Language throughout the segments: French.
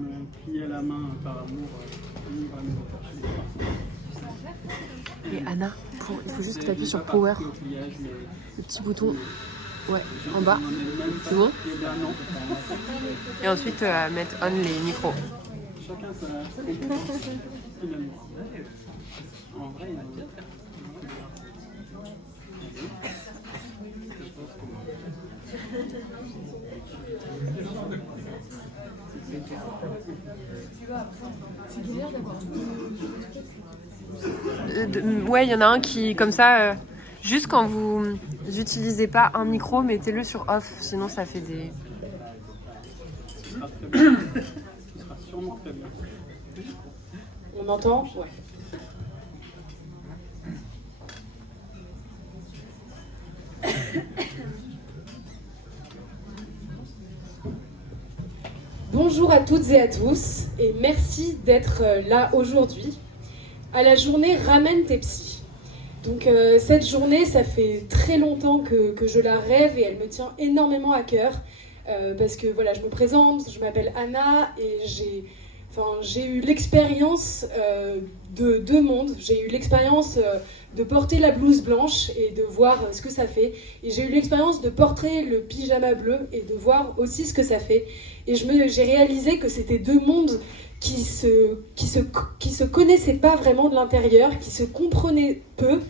me pliait la main par amour. Et Anna, il faut juste que tu appuies sur Power, le petit bouton, ouais, en bas, c'est bon. Et ensuite mettre on les micros. Chacun sa compétence, finalement. En vrai, ouais, il y en a un qui, comme ça, juste quand vous n'utilisez pas un micro, mettez-le sur off, sinon ça fait des... ce sera très bien. Ce sera sûrement très bien. On entend ? Ouais. Bonjour à toutes et à tous et merci d'être là aujourd'hui à la journée Ramène tes psys. Donc cette journée, ça fait très longtemps que je la rêve et elle me tient énormément à cœur parce que voilà, je me présente, je m'appelle Anna et j'ai eu l'expérience de deux mondes. J'ai eu l'expérience de porter la blouse blanche et de voir ce que ça fait. Et j'ai eu l'expérience de porter le pyjama bleu et de voir aussi ce que ça fait. Et j'ai réalisé que c'était deux mondes qui se connaissaient pas vraiment de l'intérieur, qui se comprenaient peu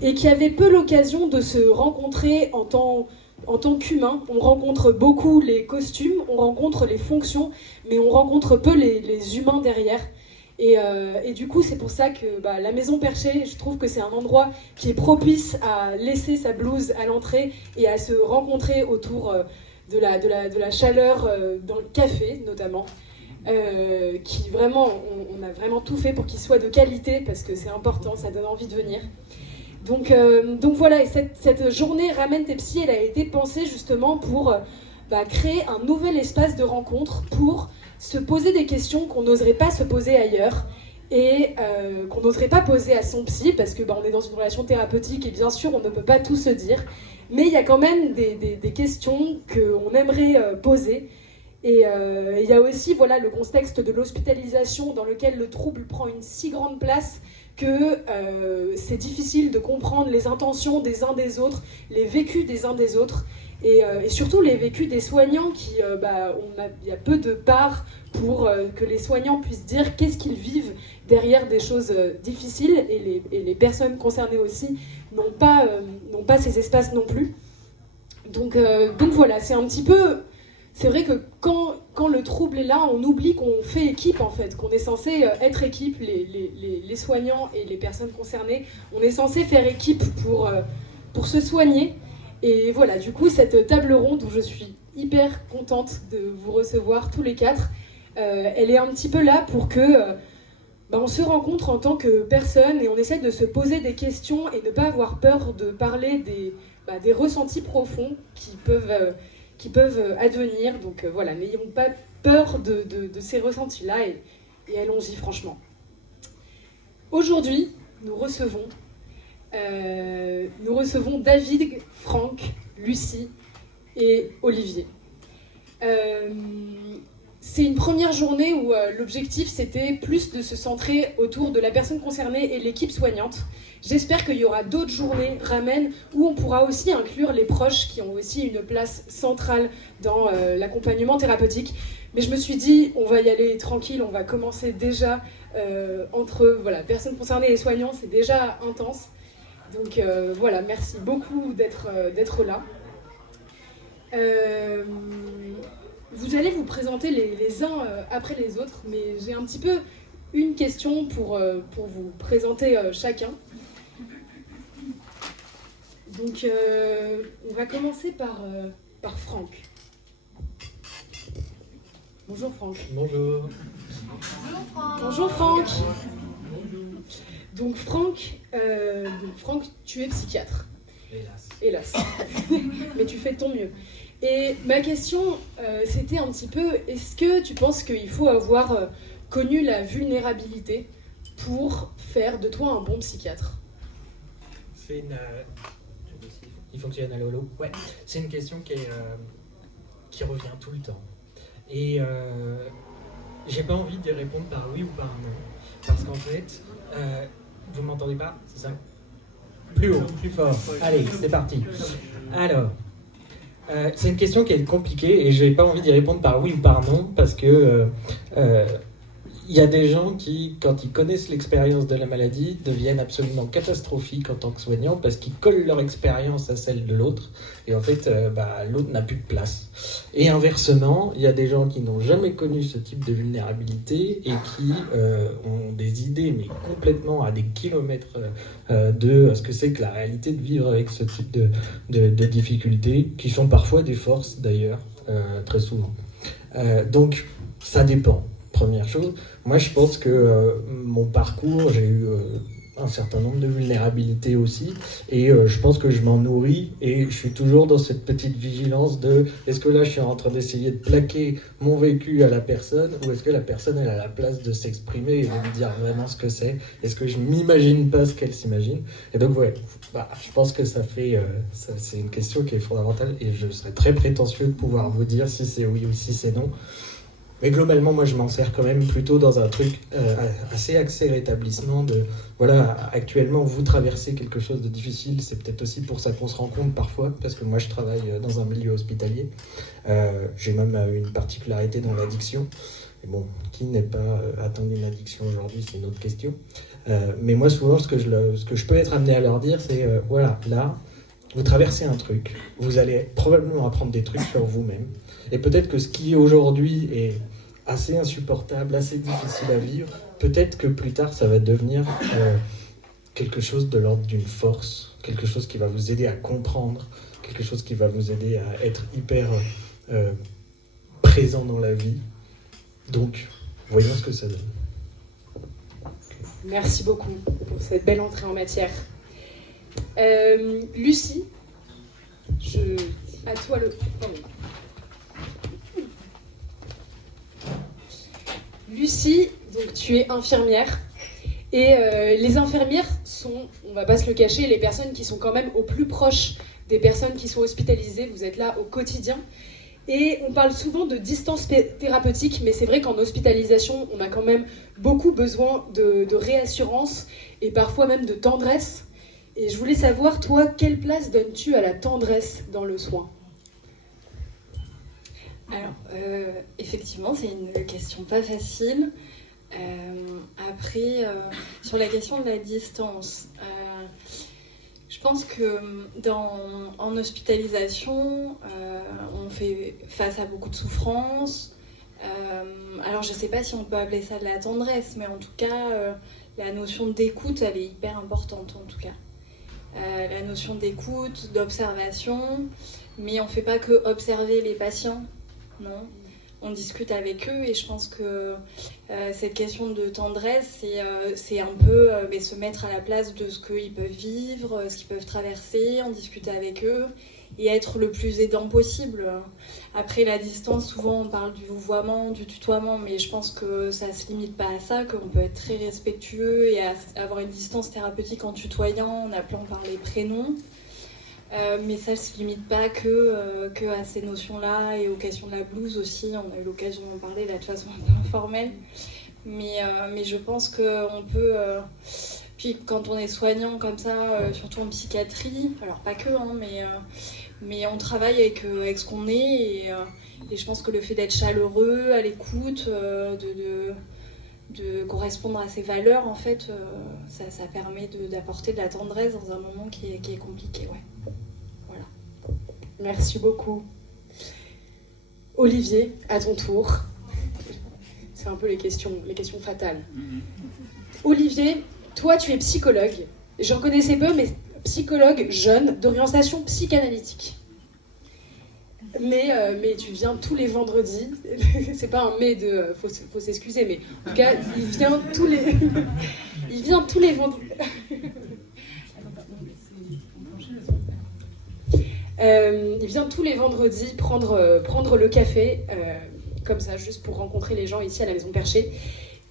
et qui avaient peu l'occasion de se rencontrer en tant qu'humain. On rencontre beaucoup les costumes, on rencontre les fonctions, mais on rencontre peu les humains derrière. Et du coup, c'est pour ça que la Maison Perchée, je trouve que c'est un endroit qui est propice à laisser sa blouse à l'entrée et à se rencontrer autour de la chaleur dans le café, notamment. Qui vraiment, on a vraiment tout fait pour qu'il soit de qualité, parce que c'est important, ça donne envie de venir. Donc voilà, et cette journée Ramène tes psys, elle a été pensée justement pour créer un nouvel espace de rencontre pour se poser des questions qu'on n'oserait pas se poser ailleurs et qu'on n'oserait pas poser à son psy parce que on est dans une relation thérapeutique et bien sûr on ne peut pas tout se dire, mais il y a quand même des questions qu'on aimerait poser. Et il y a aussi le contexte de l'hospitalisation dans lequel le trouble prend une si grande place que c'est difficile de comprendre les intentions des uns des autres, les vécus des uns des autres, et surtout les vécus des soignants qui, il y a peu de part pour que les soignants puissent dire qu'est-ce qu'ils vivent derrière des choses difficiles, et les personnes concernées aussi n'ont pas ces espaces non plus. Donc voilà, c'est un petit peu... C'est vrai que quand le trouble est là, on oublie qu'on fait équipe en fait, qu'on est censé être équipe, les soignants et les personnes concernées. On est censé faire équipe pour se soigner. Et voilà, du coup, cette table ronde où je suis hyper contente de vous recevoir tous les quatre, elle est un petit peu là pour que on se rencontre en tant que personne et on essaie de se poser des questions et ne pas avoir peur de parler des ressentis profonds qui peuvent advenir. Donc voilà, n'ayons pas peur de ces ressentis-là et allons-y franchement. Aujourd'hui, nous recevons David, Franck, Lucie et Olivier. C'est une première journée où l'objectif c'était plus de se centrer autour de la personne concernée et l'équipe soignante. J'espère qu'il y aura d'autres journées Ramène où on pourra aussi inclure les proches qui ont aussi une place centrale dans l'accompagnement thérapeutique. Mais je me suis dit, on va y aller tranquille, on va commencer déjà entre personnes concernées et soignants, c'est déjà intense. Donc voilà, merci beaucoup d'être là. Vous allez vous présenter les uns après les autres, mais j'ai un petit peu une question pour vous présenter chacun. Donc, on va commencer par Franck. Bonjour Franck. Bonjour. Bonjour Franck. Donc Franck, tu es psychiatre. Hélas. Mais tu fais de ton mieux. Et ma question, c'était un petit peu, est-ce que tu penses qu'il faut avoir connu la vulnérabilité pour faire de toi un bon psychiatre ? C'est une... Il fonctionne à l'holo. Ouais. C'est une question qui revient tout le temps. Et j'ai pas envie d'y répondre par oui ou par non. Parce qu'en fait, vous m'entendez pas, c'est ça? Plus haut, plus fort. Allez, c'est parti. Alors, c'est une question qui est compliquée et je n'ai pas envie d'y répondre par oui ou par non parce que il y a des gens qui, quand ils connaissent l'expérience de la maladie, deviennent absolument catastrophiques en tant que soignants parce qu'ils collent leur expérience à celle de l'autre et en fait, l'autre n'a plus de place. Et inversement, il y a des gens qui n'ont jamais connu ce type de vulnérabilité et qui ont des idées, mais complètement à des kilomètres de ce que c'est que la réalité de vivre avec ce type de difficultés, qui sont parfois des forces d'ailleurs, très souvent. Donc, ça dépend. Première chose, moi je pense que mon parcours, j'ai eu un certain nombre de vulnérabilités aussi, et je pense que je m'en nourris, et je suis toujours dans cette petite vigilance de est-ce que là je suis en train d'essayer de plaquer mon vécu à la personne, ou est-ce que la personne elle a la place de s'exprimer et de me dire vraiment ce que c'est, est-ce que je m'imagine pas ce qu'elle s'imagine, et donc ouais, je pense que c'est une question qui est fondamentale, et je serais très prétentieux de pouvoir vous dire si c'est oui ou si c'est non. Mais globalement, moi, je m'en sers quand même plutôt dans un truc assez axé rétablissement de, voilà, actuellement, vous traversez quelque chose de difficile, c'est peut-être aussi pour ça qu'on se rencontre parfois, parce que moi, je travaille dans un milieu hospitalier. J'ai même une particularité dans l'addiction. Et bon, qui n'est pas atteint d'une addiction aujourd'hui, c'est une autre question. Mais moi, souvent, ce que je peux être amené à leur dire, c'est, voilà, là, vous traversez un truc, vous allez probablement apprendre des trucs sur vous-même. Et peut-être que ce qui aujourd'hui est assez insupportable, assez difficile à vivre, peut-être que plus tard ça va devenir quelque chose de l'ordre d'une force, quelque chose qui va vous aider à comprendre, quelque chose qui va vous aider à être hyper présent dans la vie. Donc, voyons ce que ça donne. Merci beaucoup pour cette belle entrée en matière. Lucie, à toi le... Lucie, donc tu es infirmière et les infirmières sont, on va pas se le cacher, les personnes qui sont quand même au plus proche des personnes qui sont hospitalisées. Vous êtes là au quotidien et on parle souvent de distance thérapeutique, mais c'est vrai qu'en hospitalisation, on a quand même beaucoup besoin de réassurance et parfois même de tendresse. Et je voulais savoir, toi, quelle place donnes-tu à la tendresse dans le soin ? Alors, effectivement, c'est une question pas facile. Après, sur la question de la distance, je pense que en hospitalisation, on fait face à beaucoup de souffrances. Alors, je ne sais pas si on peut appeler ça de la tendresse, mais en tout cas, la notion d'écoute, elle est hyper importante, en tout cas. La notion d'écoute, d'observation, mais on ne fait pas que observer les patients. Non, on discute avec eux et je pense que cette question de tendresse, c'est un peu se mettre à la place de ce qu'ils peuvent vivre, ce qu'ils peuvent traverser, en discuter avec eux et être le plus aidant possible. Après la distance, souvent on parle du vouvoiement, du tutoiement, mais je pense que ça ne se limite pas à ça, qu'on peut être très respectueux et avoir une distance thérapeutique en tutoyant, en appelant par les prénoms. Mais ça ne se limite pas que à ces notions-là et aux questions de la blouse aussi. On a eu l'occasion d'en parler là, de façon un peu informelle. Mais je pense qu'on peut... puis quand on est soignant comme ça, surtout en psychiatrie, alors pas que, hein, mais on travaille avec ce qu'on est. Et je pense que le fait d'être chaleureux, à l'écoute, de correspondre à ses valeurs, en fait, ça permet d'apporter de la tendresse dans un moment qui est compliqué. Ouais. Voilà. Merci beaucoup. Olivier, à ton tour. C'est un peu les questions fatales. Olivier, toi, tu es psychologue. J'en connaissais peu, mais psychologue jeune, d'orientation psychanalytique. Mais tu viens tous les vendredis. C'est pas un mais de... Faut s'excuser, mais en tout cas, il vient tous les vendredis. Il vient tous les vendredis prendre le café, comme ça, juste pour rencontrer les gens ici à la Maison Perchée.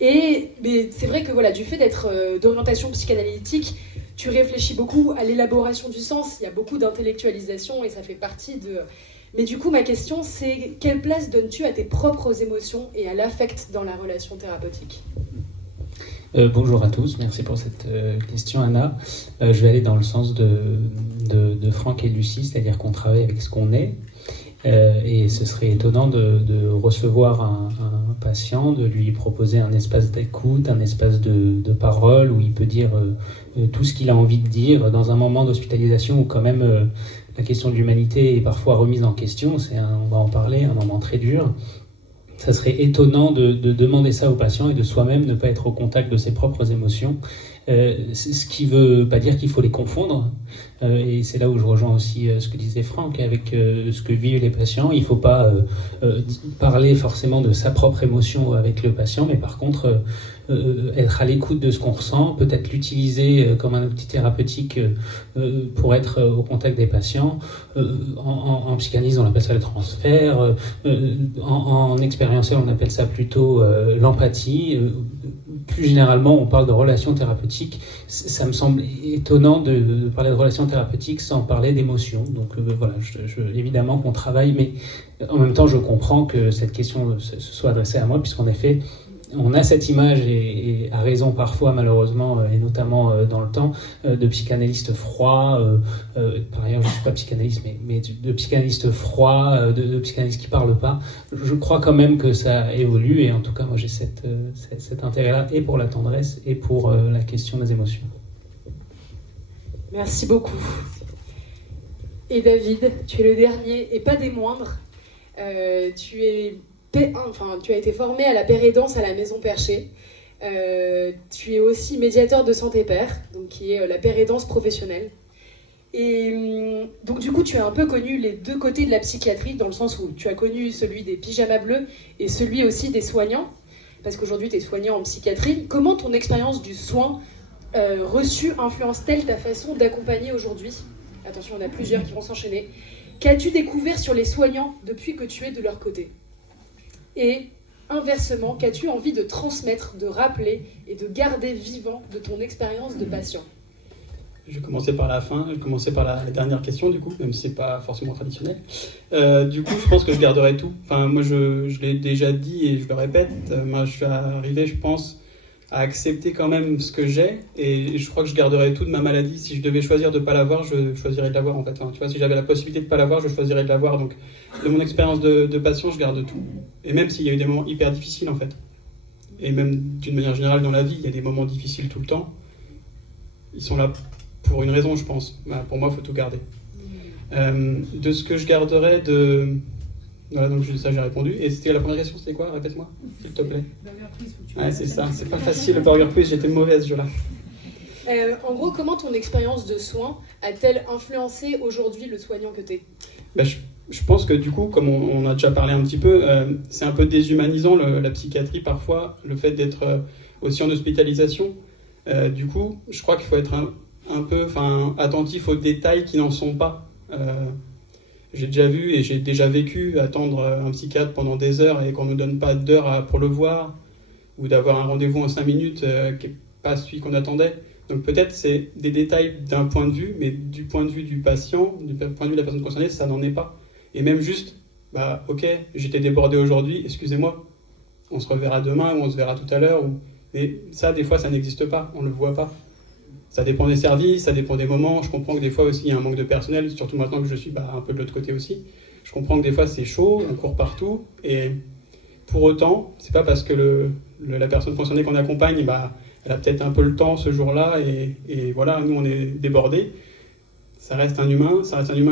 Mais c'est vrai que voilà, du fait d'être d'orientation psychanalytique, tu réfléchis beaucoup à l'élaboration du sens. Il y a beaucoup d'intellectualisation et ça fait partie Mais du coup, ma question, c'est quelle place donnes-tu à tes propres émotions et à l'affect dans la relation thérapeutique ? Bonjour à tous, merci pour cette question Anna. Je vais aller dans le sens de Franck et Lucie, c'est-à-dire qu'on travaille avec ce qu'on est. Et ce serait étonnant de recevoir un patient, de lui proposer un espace d'écoute, un espace de parole où il peut dire tout ce qu'il a envie de dire dans un moment d'hospitalisation où quand même la question de l'humanité est parfois remise en question. On va en parler, un moment très dur. Ça serait étonnant de demander ça au patient et de soi-même ne pas être au contact de ses propres émotions. Ce qui ne veut pas dire qu'il faut les confondre. Et c'est là où je rejoins aussi ce que disait Franck avec ce que vivent les patients. Il ne faut pas parler forcément de sa propre émotion avec le patient, mais par contre être à l'écoute de ce qu'on ressent, peut-être l'utiliser comme un outil thérapeutique pour être au contact des patients. En psychanalyse, on appelle ça le transfert. En expérientiel, on appelle ça plutôt l'empathie. Plus généralement, on parle de relations thérapeutiques. Ça me semble étonnant de parler de relations thérapeutiques sans parler d'émotions. Donc voilà, évidemment qu'on travaille, mais en même temps, je comprends que cette question se soit adressée à moi, puisqu'en effet, on a cette image, et à raison parfois malheureusement, et notamment dans le temps, de psychanalystes froids, par ailleurs je ne suis pas psychanalyste, mais de psychanalystes froids, de psychanalystes qui ne parlent pas. Je crois quand même que ça évolue, et en tout cas moi j'ai cet intérêt-là, et pour la tendresse, et pour la question des émotions. Merci beaucoup. Et David, tu es le dernier, et pas des moindres. Tu as été formé à la pérédance à la Maison Perchée. Tu es aussi médiateur de Santé Père, donc qui est la pérédance professionnelle. Et donc du coup, tu as un peu connu les deux côtés de la psychiatrie, dans le sens où tu as connu celui des pyjamas bleus et celui aussi des soignants, parce qu'aujourd'hui tu es soignant en psychiatrie. Comment ton expérience du soin reçu influence-t-elle ta façon d'accompagner aujourd'hui ? Attention, on a plusieurs qui vont s'enchaîner. Qu'as-tu découvert sur les soignants depuis que tu es de leur côté ? Et inversement, qu'as-tu envie de transmettre, de rappeler et de garder vivant de ton expérience de patient ? Je vais commencer par la fin, je vais commencer par la dernière question du coup, même si c'est pas forcément traditionnel. Du coup, je pense que je garderai tout. Enfin, moi, je l'ai déjà dit et je le répète, moi, je suis arrivé, je pense, à accepter quand même ce que j'ai, et je crois que je garderai tout de ma maladie. Si je devais choisir de ne pas l'avoir, je choisirais de l'avoir en fait. Enfin, tu vois, si j'avais la possibilité de ne pas l'avoir, je choisirais de l'avoir. Donc, de mon expérience de patient, je garde tout. Et même s'il y a eu des moments hyper difficiles en fait, et même d'une manière générale dans la vie, il y a des moments difficiles tout le temps, ils sont là pour une raison, je pense. Bah, pour moi, il faut tout garder. De ce que je garderais de... Voilà, donc ça j'ai répondu. Et c'était la première question, c'était quoi ? Répète-moi, s'il te plaît. Ouais, c'est ça, c'est pas facile le Burger Quiz, j'étais mauvais à ce jeu-là. En gros, comment ton expérience de soins a-t-elle influencé aujourd'hui le soignant que t'es ? Je pense que du coup, comme on a déjà parlé un petit peu, c'est un peu déshumanisant la psychiatrie parfois, le fait d'être aussi en hospitalisation. Du coup, je crois qu'il faut être un peu attentif aux détails qui n'en sont pas. J'ai déjà vu et j'ai déjà vécu attendre un psychiatre pendant des heures et qu'on ne nous donne pas d'heure pour le voir, ou d'avoir un rendez-vous en 5 minutes qui n'est pas celui qu'on attendait. Donc peut-être c'est des détails d'un point de vue, mais du point de vue du patient, du point de vue de la personne concernée, ça n'en est pas. Et même juste, ok, j'étais débordé aujourd'hui, excusez-moi, on se reverra demain ou on se verra tout à l'heure. Mais ça, des fois, ça n'existe pas, on ne le voit pas. Ça dépend des services, ça dépend des moments. Je comprends que des fois aussi, il y a un manque de personnel, surtout maintenant que je suis un peu de l'autre côté aussi. Je comprends que des fois, c'est chaud, on court partout. Et pour autant, c'est pas parce que la personne concernée qu'on accompagne, elle a peut-être un peu le temps ce jour-là. Et voilà, nous, on est débordés. Ça reste un humain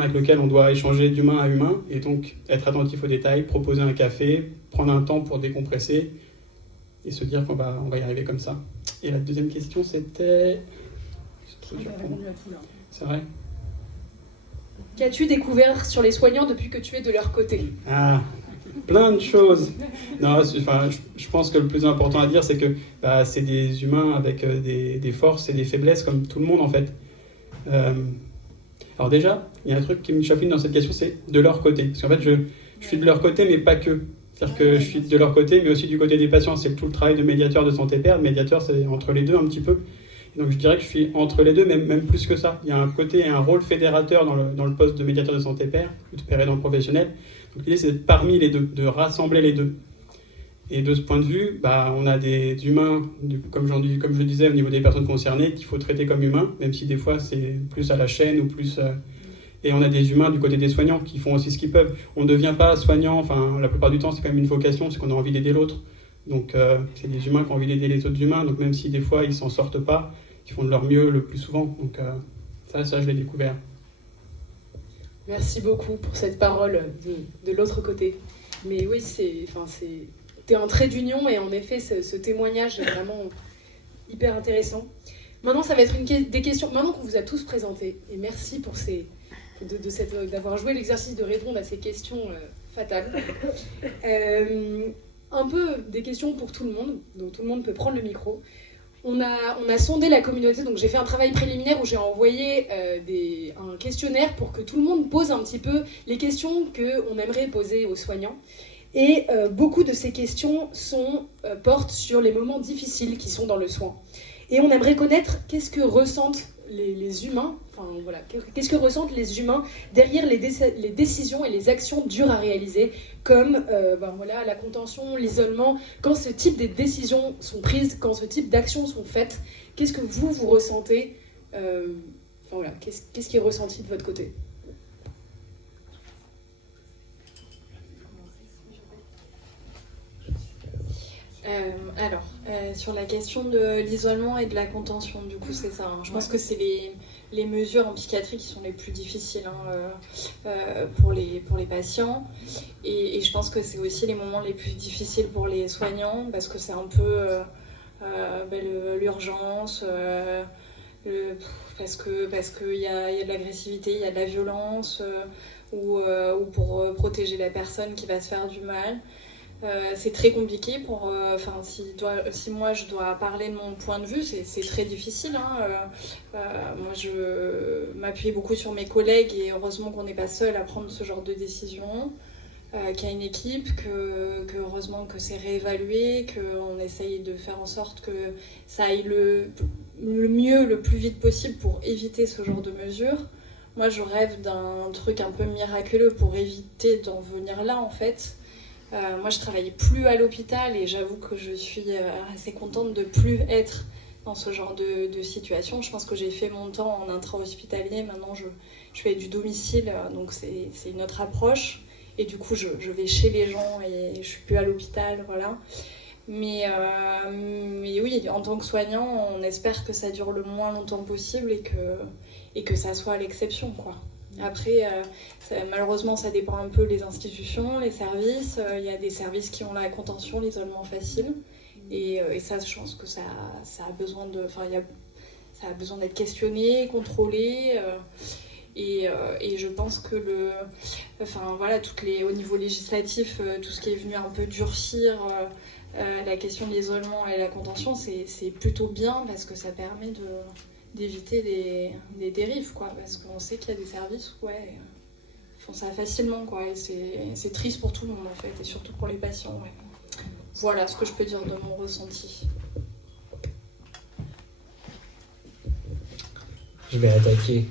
avec lequel on doit échanger d'humain à humain. Et donc, être attentif aux détails, proposer un café, prendre un temps pour décompresser et se dire qu'on va y arriver comme ça. Et la deuxième question, c'était... C'est vrai. Qu'as-tu découvert sur les soignants depuis que tu es de leur côté ? Plein de choses. Non, je pense que le plus important à dire, c'est que c'est des humains avec des forces et des faiblesses comme tout le monde en fait. Alors déjà, il y a un truc qui me chafouine dans cette question, c'est de leur côté. Parce qu'en fait, je suis de leur côté, mais pas que. C'est-à-dire que je suis de leur côté, mais aussi du côté des patients. C'est tout le travail de médiateur de Santé Père. Le médiateur, c'est entre les deux un petit peu. Donc je dirais que je suis entre les deux, même plus que ça. Il y a un côté et un rôle fédérateur dans le poste de médiateur de santé père, de père aidant professionnel. Donc l'idée, c'est d'être parmi les deux, de rassembler les deux. Et de ce point de vue, on a des humains, comme je disais, au niveau des personnes concernées, qu'il faut traiter comme humains, même si des fois c'est plus à la chaîne ou plus... Et on a des humains du côté des soignants qui font aussi ce qu'ils peuvent. On ne devient pas soignant, enfin la plupart du temps c'est quand même une vocation, c'est qu'on a envie d'aider l'autre. Donc c'est des humains qui ont envie d'aider les autres humains, donc même si des fois ils s'en sortent pas, ils font de leur mieux le plus souvent. Donc ça je l'ai découvert. Merci beaucoup pour cette parole de l'autre côté. Mais oui, t'es un trait d'union et en effet, ce témoignage est vraiment hyper intéressant. Maintenant, ça va être des questions. Maintenant qu'on vous a tous présenté, et merci pour d'avoir joué l'exercice de répondre à ces questions fatales. Un peu des questions pour tout le monde, donc tout le monde peut prendre le micro. On a sondé la communauté, donc j'ai fait un travail préliminaire où j'ai envoyé un questionnaire pour que tout le monde pose un petit peu les questions qu'on aimerait poser aux soignants. Et beaucoup de ces questions portent sur les moments difficiles qui sont dans le soin. Et on aimerait connaître qu'est-ce que ressentent les humains, qu'est-ce que ressentent les humains derrière les décisions et les actions dures à réaliser, comme la contention, l'isolement, quand ce type de décisions sont prises, quand ce type d'actions sont faites, qu'est-ce que vous ressentez, qu'est-ce qui est ressenti de votre côté ? Sur la question de l'isolement et de la contention, du coup, c'est ça. Hein. Je pense que c'est les mesures en psychiatrie qui sont les plus difficiles pour les patients. Et je pense que c'est aussi les moments les plus difficiles pour les soignants, parce que c'est un peu l'urgence, parce qu'il y a de l'agressivité, il y a de la violence, ou pour protéger la personne qui va se faire du mal. C'est très compliqué si moi je dois parler de mon point de vue, c'est très difficile. Moi je m'appuie beaucoup sur mes collègues et heureusement qu'on n'est pas seul à prendre ce genre de décision, qu'il y a une équipe, que heureusement que c'est réévalué, qu'on essaye de faire en sorte que ça aille le mieux, le plus vite possible pour éviter ce genre de mesures. Moi je rêve d'un truc un peu miraculeux pour éviter d'en venir là en fait. Moi je travaillais plus à l'hôpital et j'avoue que je suis assez contente de plus être dans ce genre de situation. Je pense que j'ai fait mon temps en intra-hospitalier, maintenant je fais du domicile, donc c'est une autre approche et du coup je vais chez les gens et je suis plus à l'hôpital, voilà. Mais oui, en tant que soignant, on espère que ça dure le moins longtemps possible et que ça soit l'exception, quoi. Après, malheureusement, ça dépend un peu des institutions, les services. Il y a des services qui ont la contention, l'isolement facile. Et ça, je pense que ça a besoin ça a besoin d'être questionné, contrôlé. Et je pense que au niveau législatif, tout ce qui est venu un peu durcir la question de l'isolement et la contention, c'est plutôt bien parce que ça permet d'éviter des dérives, quoi, parce qu'on sait qu'il y a des services où font ça facilement, quoi, et c'est triste pour tout le monde en fait, et surtout pour les patients. Ouais. Voilà ce que je peux dire de mon ressenti. Je vais attaquer.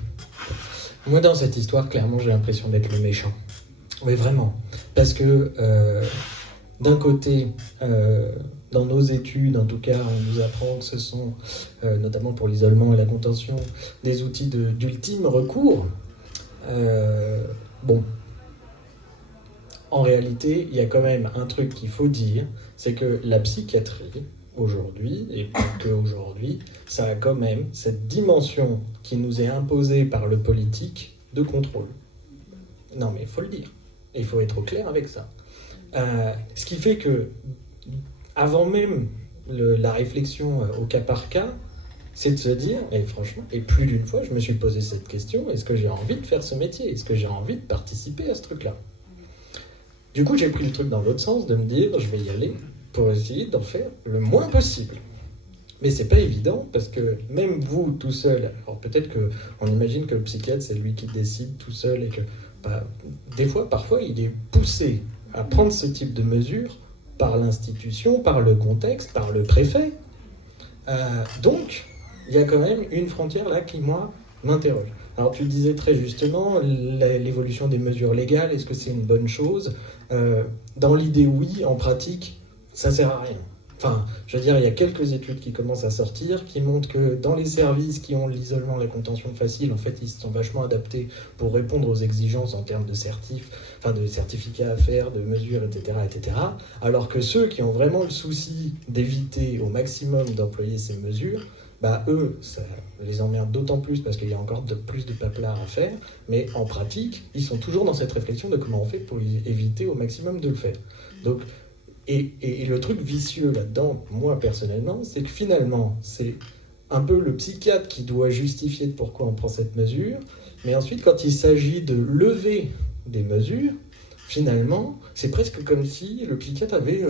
Moi dans cette histoire, clairement j'ai l'impression d'être le méchant. Mais vraiment. Parce que d'un côté, dans nos études, en tout cas, on nous apprend que ce sont, notamment pour l'isolement et la contention, des outils d'ultime recours. En réalité, il y a quand même un truc qu'il faut dire, c'est que la psychiatrie, aujourd'hui, et pas que aujourd'hui, ça a quand même cette dimension qui nous est imposée par le politique de contrôle. Non, mais il faut le dire. Et il faut être au clair avec ça. Ce qui fait que, avant même la réflexion au cas par cas, c'est de se dire, et franchement, et plus d'une fois, je me suis posé cette question, est-ce que j'ai envie de faire ce métier ? Est-ce que j'ai envie de participer à ce truc-là ? Du coup, j'ai pris le truc dans l'autre sens, de me dire, je vais y aller pour essayer d'en faire le moins possible. Mais c'est pas évident, parce que même vous, tout seul, alors peut-être qu'on imagine que le psychiatre, c'est lui qui décide tout seul, et que parfois, il est poussé à prendre ce type de mesures par l'institution, par le contexte, par le préfet. Donc, il y a quand même une frontière là qui, moi, m'interroge. Alors tu le disais très justement, l'évolution des mesures légales, est-ce que c'est une bonne chose ? Dans l'idée, oui. En pratique, ça sert à rien. Enfin, je veux dire, il y a quelques études qui commencent à sortir qui montrent que dans les services qui ont l'isolement, la contention facile, en fait, ils se sont vachement adaptés pour répondre aux exigences en termes de de certificats à faire, de mesures, etc., etc. Alors que ceux qui ont vraiment le souci d'éviter au maximum d'employer ces mesures, bah eux, ça les emmerde d'autant plus parce qu'il y a encore plus de paplard à faire, mais en pratique, ils sont toujours dans cette réflexion de comment on fait pour éviter au maximum de le faire. Donc, et le truc vicieux là-dedans, moi personnellement, c'est que finalement, c'est un peu le psychiatre qui doit justifier de pourquoi on prend cette mesure, mais ensuite, quand il s'agit de lever des mesures, finalement, c'est presque comme si le psychiatre avait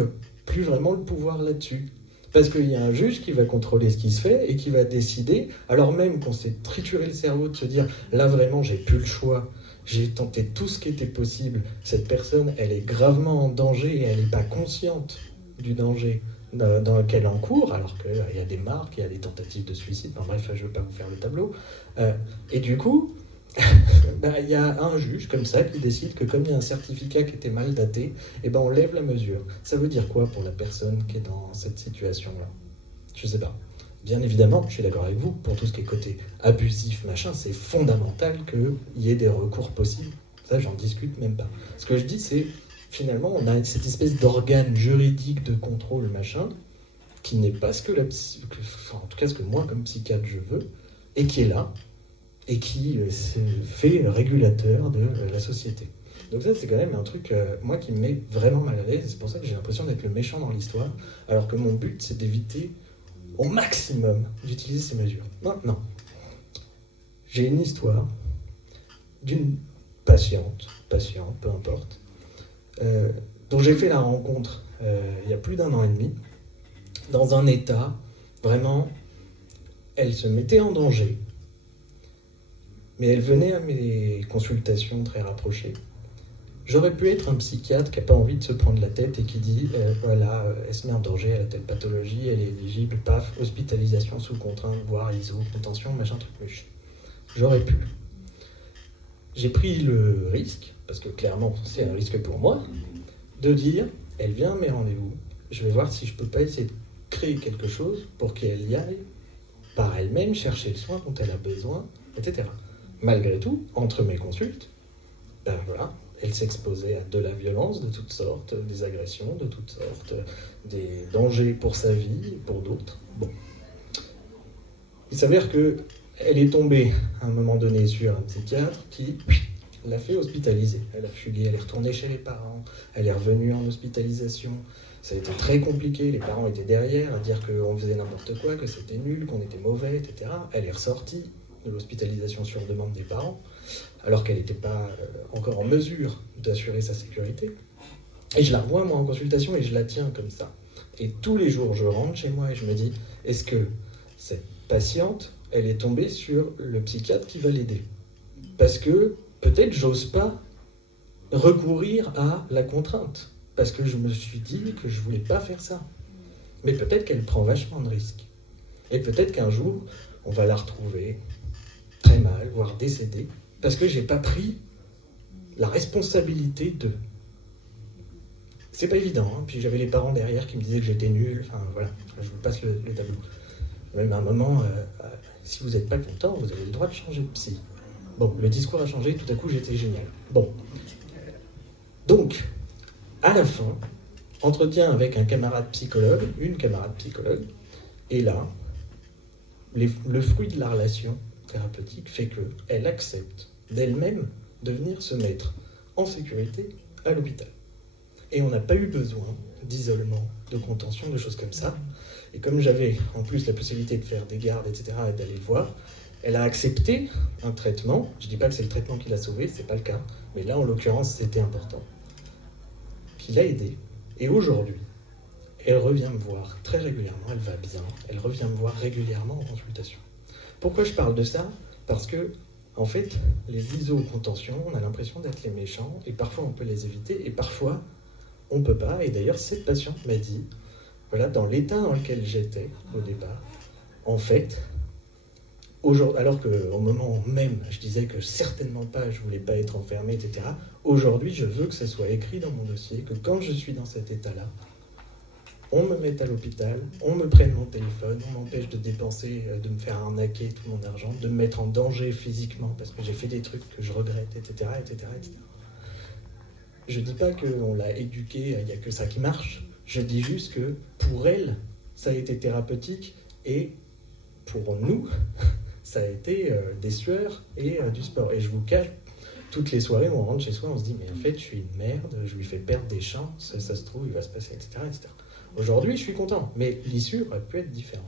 plus vraiment le pouvoir là-dessus. Parce qu'il y a un juge qui va contrôler ce qui se fait et qui va décider, alors même qu'on s'est trituré le cerveau de se dire « là vraiment, j'ai plus le choix ». J'ai tenté tout ce qui était possible. Cette personne, elle est gravement en danger et elle n'est pas consciente du danger dans lequel elle encourt, alors qu'il y a des marques, il y a des tentatives de suicide. Enfin, bref, je ne veux pas vous faire le tableau. Et du coup, il y a un juge comme ça qui décide que comme il y a un certificat qui était mal daté, on lève la mesure. Ça veut dire quoi pour la personne qui est dans cette situation-là ? Je ne sais pas. Bien évidemment, je suis d'accord avec vous, pour tout ce qui est côté abusif, machin, c'est fondamental qu'il y ait des recours possibles. Ça, j'en discute même pas. Ce que je dis, c'est, finalement, on a cette espèce d'organe juridique de contrôle, machin, qui n'est pas ce que en tout cas, ce que moi, comme psychiatre, je veux, et qui est là, et qui se fait régulateur de la société. Donc ça, c'est quand même un truc, moi, qui me met vraiment mal à l'aise. C'est pour ça que j'ai l'impression d'être le méchant dans l'histoire, alors que mon but, c'est d'éviter au maximum d'utiliser ces mesures. Maintenant, j'ai une histoire d'une patient, peu importe, dont j'ai fait la rencontre il y a plus d'1 an et demi, dans un état, vraiment, elle se mettait en danger, mais elle venait à mes consultations très rapprochées. J'aurais pu être un psychiatre qui n'a pas envie de se prendre la tête et qui dit voilà, elle se met en danger, elle a telle pathologie, elle est éligible, paf, hospitalisation sous contrainte, voire ISO, contention, machin, truc muche. J'aurais pu. J'ai pris le risque, parce que clairement c'est un risque pour moi, de dire elle vient à mes rendez-vous, je vais voir si je peux pas essayer de créer quelque chose pour qu'elle y aille par elle-même chercher le soin dont elle a besoin, etc. Malgré tout, entre mes consultes, voilà. Elle s'exposait à de la violence de toutes sortes, des agressions de toutes sortes, des dangers pour sa vie et pour d'autres. Bon. Il s'avère qu'elle est tombée à un moment donné sur un psychiatre qui l'a fait hospitaliser. Elle a fugué, elle est retournée chez les parents, elle est revenue en hospitalisation. Ça a été très compliqué, les parents étaient derrière à dire qu'on faisait n'importe quoi, que c'était nul, qu'on était mauvais, etc. Elle est ressortie de l'hospitalisation sur demande des parents, alors qu'elle n'était pas encore en mesure d'assurer sa sécurité. Et je la revois, moi, en consultation, et je la tiens comme ça. Et tous les jours, je rentre chez moi et je me dis, est-ce que cette patiente, elle est tombée sur le psychiatre qui va l'aider ? Parce que peut-être j'ose pas recourir à la contrainte, parce que je me suis dit que je voulais pas faire ça. Mais peut-être qu'elle prend vachement de risques. Et peut-être qu'un jour, on va la retrouver très mal, voire décédée, parce que j'ai pas pris la responsabilité de. C'est pas évident, hein. Puis j'avais les parents derrière qui me disaient que j'étais nul, enfin voilà, je vous passe les tableaux. Même à un moment, si vous n'êtes pas content, vous avez le droit de changer de psy. Bon, le discours a changé, tout à coup j'étais génial. Bon. Donc, à la fin, entretien avec un camarade psychologue, une camarade psychologue, et là, le fruit de la relation thérapeutique fait qu'elle accepte d'elle-même de venir se mettre en sécurité à l'hôpital. Et on n'a pas eu besoin d'isolement, de contention, de choses comme ça. Et comme j'avais en plus la possibilité de faire des gardes, etc., et d'aller le voir, elle a accepté un traitement. Je ne dis pas que c'est le traitement qui l'a sauvée, c'est pas le cas. Mais là, en l'occurrence, c'était important. Qui l'a aidée. Et aujourd'hui, elle revient me voir très régulièrement, elle va bien, elle revient me voir régulièrement en consultation. Pourquoi je parle de ça ? Parce que, en fait, les iso-contentions, on a l'impression d'être les méchants, et parfois on peut les éviter, et parfois on ne peut pas. Et d'ailleurs, cette patiente m'a dit, voilà, dans l'état dans lequel j'étais au départ, en fait, alors qu'au moment même, je disais que certainement pas, je voulais pas être enfermé, etc. Aujourd'hui, je veux que ça soit écrit dans mon dossier, que quand je suis dans cet état-là, on me mette à l'hôpital, on me prenne mon téléphone, on m'empêche de dépenser, de me faire arnaquer tout mon argent, de me mettre en danger physiquement parce que j'ai fait des trucs que je regrette, etc., etc., etc. Je dis pas qu'on l'a éduquée, il n'y a que ça qui marche. Je dis juste que pour elle, ça a été thérapeutique et pour nous, ça a été des sueurs et du sport. Et je vous cache, toutes les soirées, on rentre chez soi, on se dit mais en fait, je suis une merde, je lui fais perdre des chances, ça se trouve, il va se passer, etc., etc. Aujourd'hui, je suis content, mais l'issue aurait pu être différente.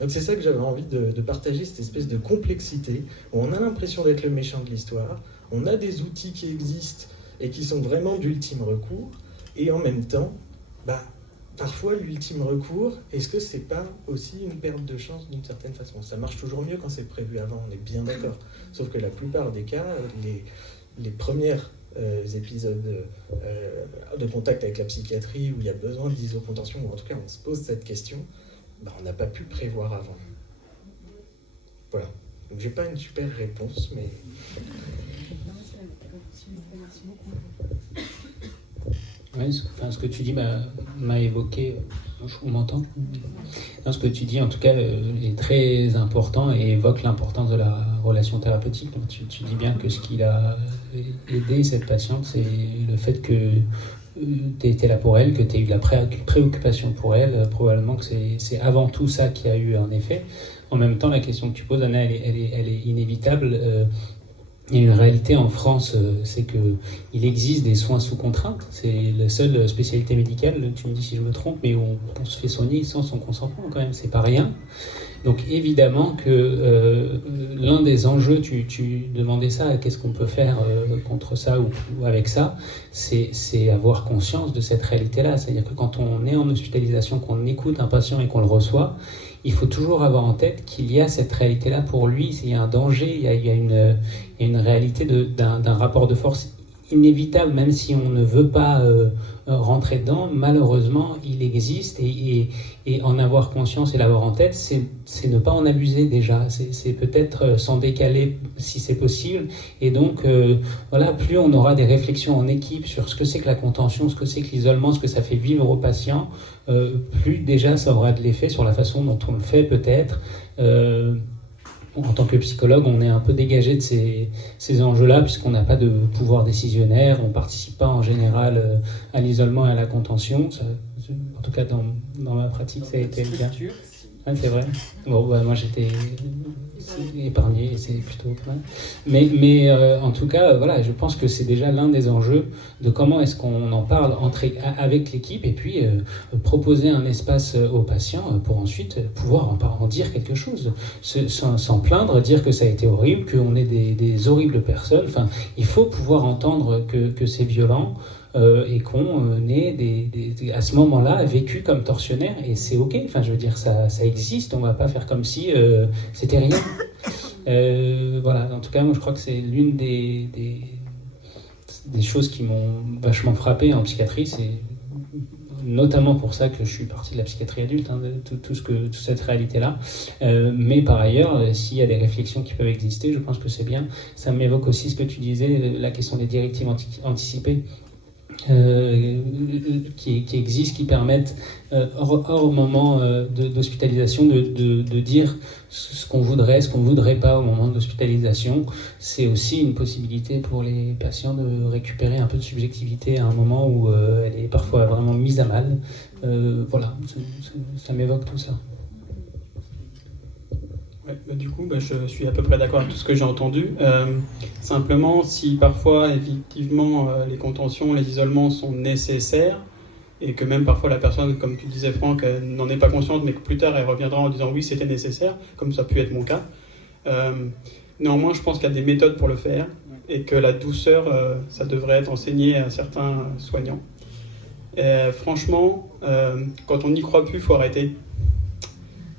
Donc c'est ça que j'avais envie de partager, cette espèce de complexité, où on a l'impression d'être le méchant de l'histoire, on a des outils qui existent et qui sont vraiment d'ultime recours, et en même temps, parfois l'ultime recours, est-ce que c'est pas aussi une perte de chance d'une certaine façon? Ça marche toujours mieux quand c'est prévu avant, on est bien d'accord. Sauf que la plupart des cas, les premières épisodes de contact avec la psychiatrie où il y a besoin d'isocontention, ou en tout cas on se pose cette question, on n'a pas pu prévoir avant. Voilà. Donc j'ai pas une super réponse, mais... Oui, ce que tu dis m'a évoqué, on m'entend ? Ce que tu dis en tout cas est très important et évoque l'importance de la relation thérapeutique. Donc, tu dis bien que ce qui a aidé cette patiente, c'est le fait que tu été là pour elle, que tu aies eu de la préoccupation pour elle. Probablement que c'est avant tout ça qui a eu un effet. En même temps, la question que tu poses, Anna, elle est inévitable. Il y a une réalité en France, c'est qu'il existe des soins sous contrainte. C'est la seule spécialité médicale, tu me dis si je me trompe, mais on se fait soigner sans son consentement quand même, c'est pas rien. Donc évidemment que l'un des enjeux, tu demandais ça, qu'est-ce qu'on peut faire contre ça ou avec ça, c'est avoir conscience de cette réalité-là. C'est-à-dire que quand on est en hospitalisation, qu'on écoute un patient et qu'on le reçoit, il faut toujours avoir en tête qu'il y a cette réalité-là pour lui, il y a un danger, il y a une réalité d'un rapport de force inévitable, même si on ne veut pas rentrer dedans, malheureusement, il existe et en avoir conscience et l'avoir en tête, c'est ne pas en abuser déjà, c'est peut-être s'en décaler si c'est possible, et donc voilà, plus on aura des réflexions en équipe sur ce que c'est que la contention, ce que c'est que l'isolement, ce que ça fait vivre aux patients, plus déjà ça aura de l'effet sur la façon dont on le fait peut-être. En tant que psychologue, on est un peu dégagé de ces enjeux-là, puisqu'on n'a pas de pouvoir décisionnaire, on ne participe pas en général à l'isolement et à la contention. Ça, en tout cas, dans ma pratique, ça a été le cas. Ah, c'est vrai. Bon, moi j'étais épargné, c'est plutôt vrai. Mais en tout cas, voilà, je pense que c'est déjà l'un des enjeux de comment est-ce qu'on en parle avec l'équipe et puis proposer un espace aux patients pour ensuite pouvoir en dire quelque chose, sans plaindre, dire que ça a été horrible, qu'on est des horribles personnes. Enfin, il faut pouvoir entendre que c'est violent. Et qu'on est à ce moment-là vécu comme tortionnaire, et c'est ok, enfin je veux dire ça existe, on va pas faire comme si c'était rien. Voilà, en tout cas moi je crois que c'est l'une des choses qui m'ont vachement frappé en psychiatrie, c'est notamment pour ça que je suis parti de la psychiatrie adulte, toute cette réalité-là. Mais par ailleurs, s'il y a des réflexions qui peuvent exister, je pense que c'est bien. Ça m'évoque aussi ce que tu disais, la question des directives anticipées. Qui existent, qui permettent, hors moment d'hospitalisation, de dire ce qu'on voudrait pas au moment d'hospitalisation. C'est aussi une possibilité pour les patients de récupérer un peu de subjectivité à un moment où elle est parfois vraiment mise à mal. Voilà, ça m'évoque tout ça. Ouais, du coup, je suis à peu près d'accord avec tout ce que j'ai entendu. Simplement, si parfois, effectivement, les contentions, les isolements sont nécessaires, et que même parfois la personne, comme tu disais Franck, n'en est pas consciente, mais que plus tard elle reviendra en disant oui, c'était nécessaire, comme ça a pu être mon cas. Néanmoins, je pense qu'il y a des méthodes pour le faire, et que la douceur, ça devrait être enseigné à certains soignants. Franchement, quand on n'y croit plus, il faut arrêter.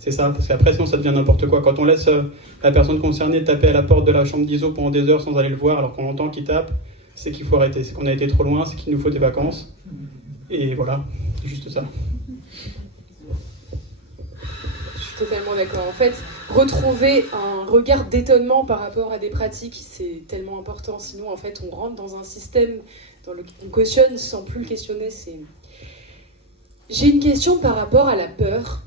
C'est ça, parce qu'après sinon ça devient n'importe quoi. Quand on laisse la personne concernée taper à la porte de la chambre d'iso pendant des heures sans aller le voir alors qu'on entend qu'il tape, c'est qu'il faut arrêter, c'est qu'on a été trop loin, c'est qu'il nous faut des vacances. Et voilà, c'est juste ça. Je suis totalement d'accord. En fait, retrouver un regard d'étonnement par rapport à des pratiques, c'est tellement important. Sinon, en fait, on rentre dans un système dans lequel on cautionne sans plus le questionner. J'ai une question par rapport à la peur.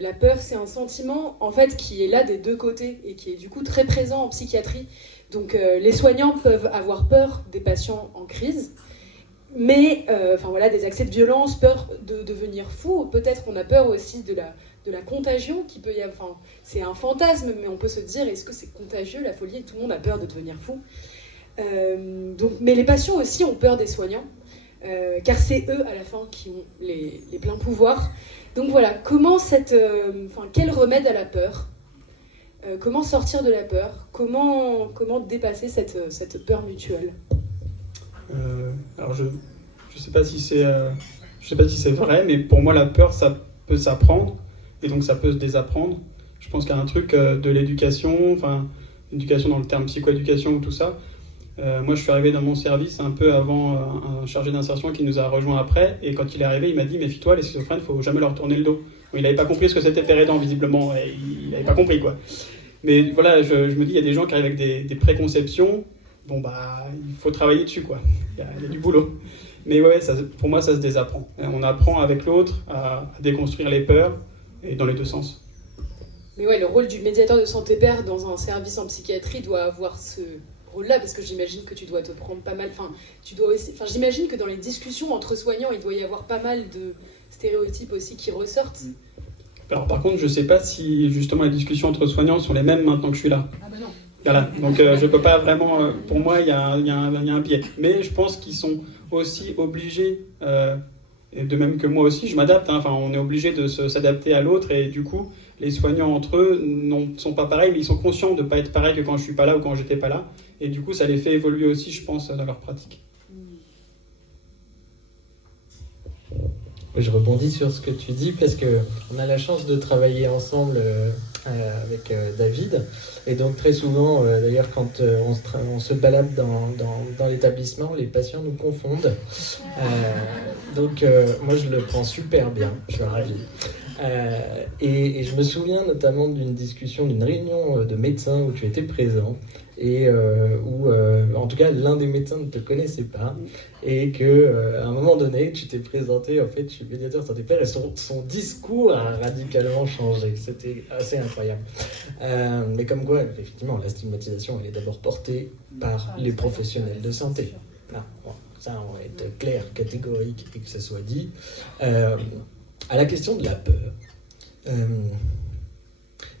La peur, c'est un sentiment en fait qui est là des deux côtés et qui est du coup très présent en psychiatrie. Donc les soignants peuvent avoir peur des patients en crise, mais des accès de violence, peur de devenir fou. Peut-être qu'on a peur aussi de la contagion qui peut y avoir. Enfin, c'est un fantasme, mais on peut se dire est-ce que c'est contagieux la folie? Tout le monde a peur de devenir fou. Mais les patients aussi ont peur des soignants, car c'est eux à la fin qui ont les pleins pouvoirs. Donc voilà, quel remède à la peur? Comment sortir de la peur? Comment dépasser cette peur mutuelle? Alors je sais pas si c'est vrai, mais pour moi la peur ça peut s'apprendre et donc ça peut se désapprendre. Je pense qu'il y a un truc de l'éducation, enfin éducation dans le terme psychoéducation ou tout ça. Moi je suis arrivé dans mon service un peu avant un chargé d'insertion qui nous a rejoint après, et quand il est arrivé il m'a dit méfie-toi, les schizophrènes faut jamais leur tourner le dos. Bon, il n'avait pas compris ce que c'était Pérédan visiblement, et il n'avait pas compris quoi. Mais voilà, je me dis il y a des gens qui arrivent avec des préconceptions. Bon bah il faut travailler dessus quoi, il y a du boulot. Mais ouais, pour moi ça se désapprend. On apprend avec l'autre à déconstruire les peurs, et dans les deux sens. Mais ouais, le rôle du médiateur de santé père dans un service en psychiatrie doit avoir ce rôle-là, parce que j'imagine que tu dois te prendre pas mal. J'imagine que dans les discussions entre soignants, il doit y avoir pas mal de stéréotypes aussi qui ressortent. Alors par contre, je sais pas si justement les discussions entre soignants sont les mêmes maintenant que je suis là. Ah bah non. Voilà, donc je peux pas vraiment. Pour moi, il y a un biais. Mais je pense qu'ils sont aussi obligés, et de même que moi aussi, je m'adapte. Enfin, on est obligé de s'adapter à l'autre, et du coup, les soignants entre eux ne sont pas pareils, mais ils sont conscients de ne pas être pareils que quand je suis pas là ou quand j'étais pas là. Et du coup, ça les fait évoluer aussi, je pense, dans leur pratique. Je rebondis sur ce que tu dis parce qu'on a la chance de travailler ensemble avec David. Et donc très souvent, d'ailleurs, quand on se balade dans l'établissement, les patients nous confondent. Donc moi, je le prends super bien, je suis ravi. Et je me souviens notamment d'une discussion, d'une réunion de médecins où tu étais présent, et où en tout cas l'un des médecins ne te connaissait pas, et que à un moment donné tu t'es présenté, en fait je suis médiateur santé père, et son discours a radicalement changé. C'était assez incroyable, mais comme quoi effectivement la stigmatisation elle est d'abord portée par les professionnels de santé. Là, bon, ça on va être clair, catégorique, et que ça soit dit. À la question de la peur,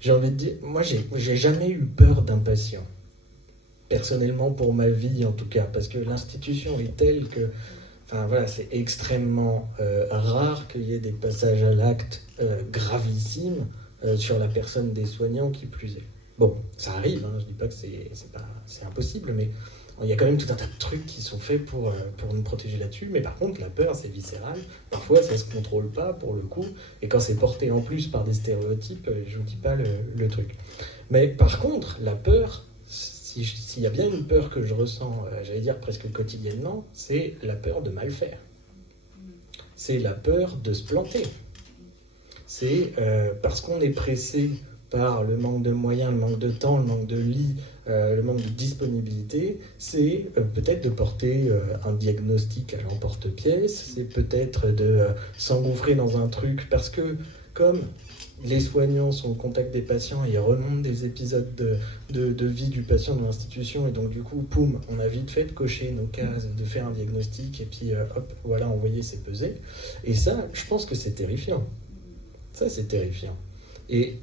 j'ai envie de dire, moi j'ai jamais eu peur d'un patient. Personnellement, pour ma vie en tout cas, parce que l'institution est telle que, enfin voilà, c'est extrêmement rare qu'il y ait des passages à l'acte gravissimes sur la personne des soignants qui plus est. Bon, ça arrive, hein, je dis pas que c'est impossible, mais il y a quand même tout un tas de trucs qui sont faits pour nous protéger là-dessus. Mais par contre, la peur, c'est viscéral. Parfois, ça se contrôle pas pour le coup, et quand c'est porté en plus par des stéréotypes, je vous dis pas le truc. Mais par contre, la peur, s'il y a bien une peur que je ressens, j'allais dire presque quotidiennement, c'est la peur de mal faire. C'est la peur de se planter. C'est parce qu'on est pressé par le manque de moyens, le manque de temps, le manque de lits, le manque de disponibilité, c'est peut-être de porter un diagnostic à l'emporte-pièce, c'est peut-être de s'engouffrer dans un truc, parce que comme les soignants sont au contact des patients et ils remontent des épisodes de vie du patient dans l'institution, et donc du coup, poum, on a vite fait de cocher nos cases, de faire un diagnostic, et puis hop, voilà, envoyer, c'est peser. Et ça, je pense que c'est terrifiant. Ça, c'est terrifiant. Et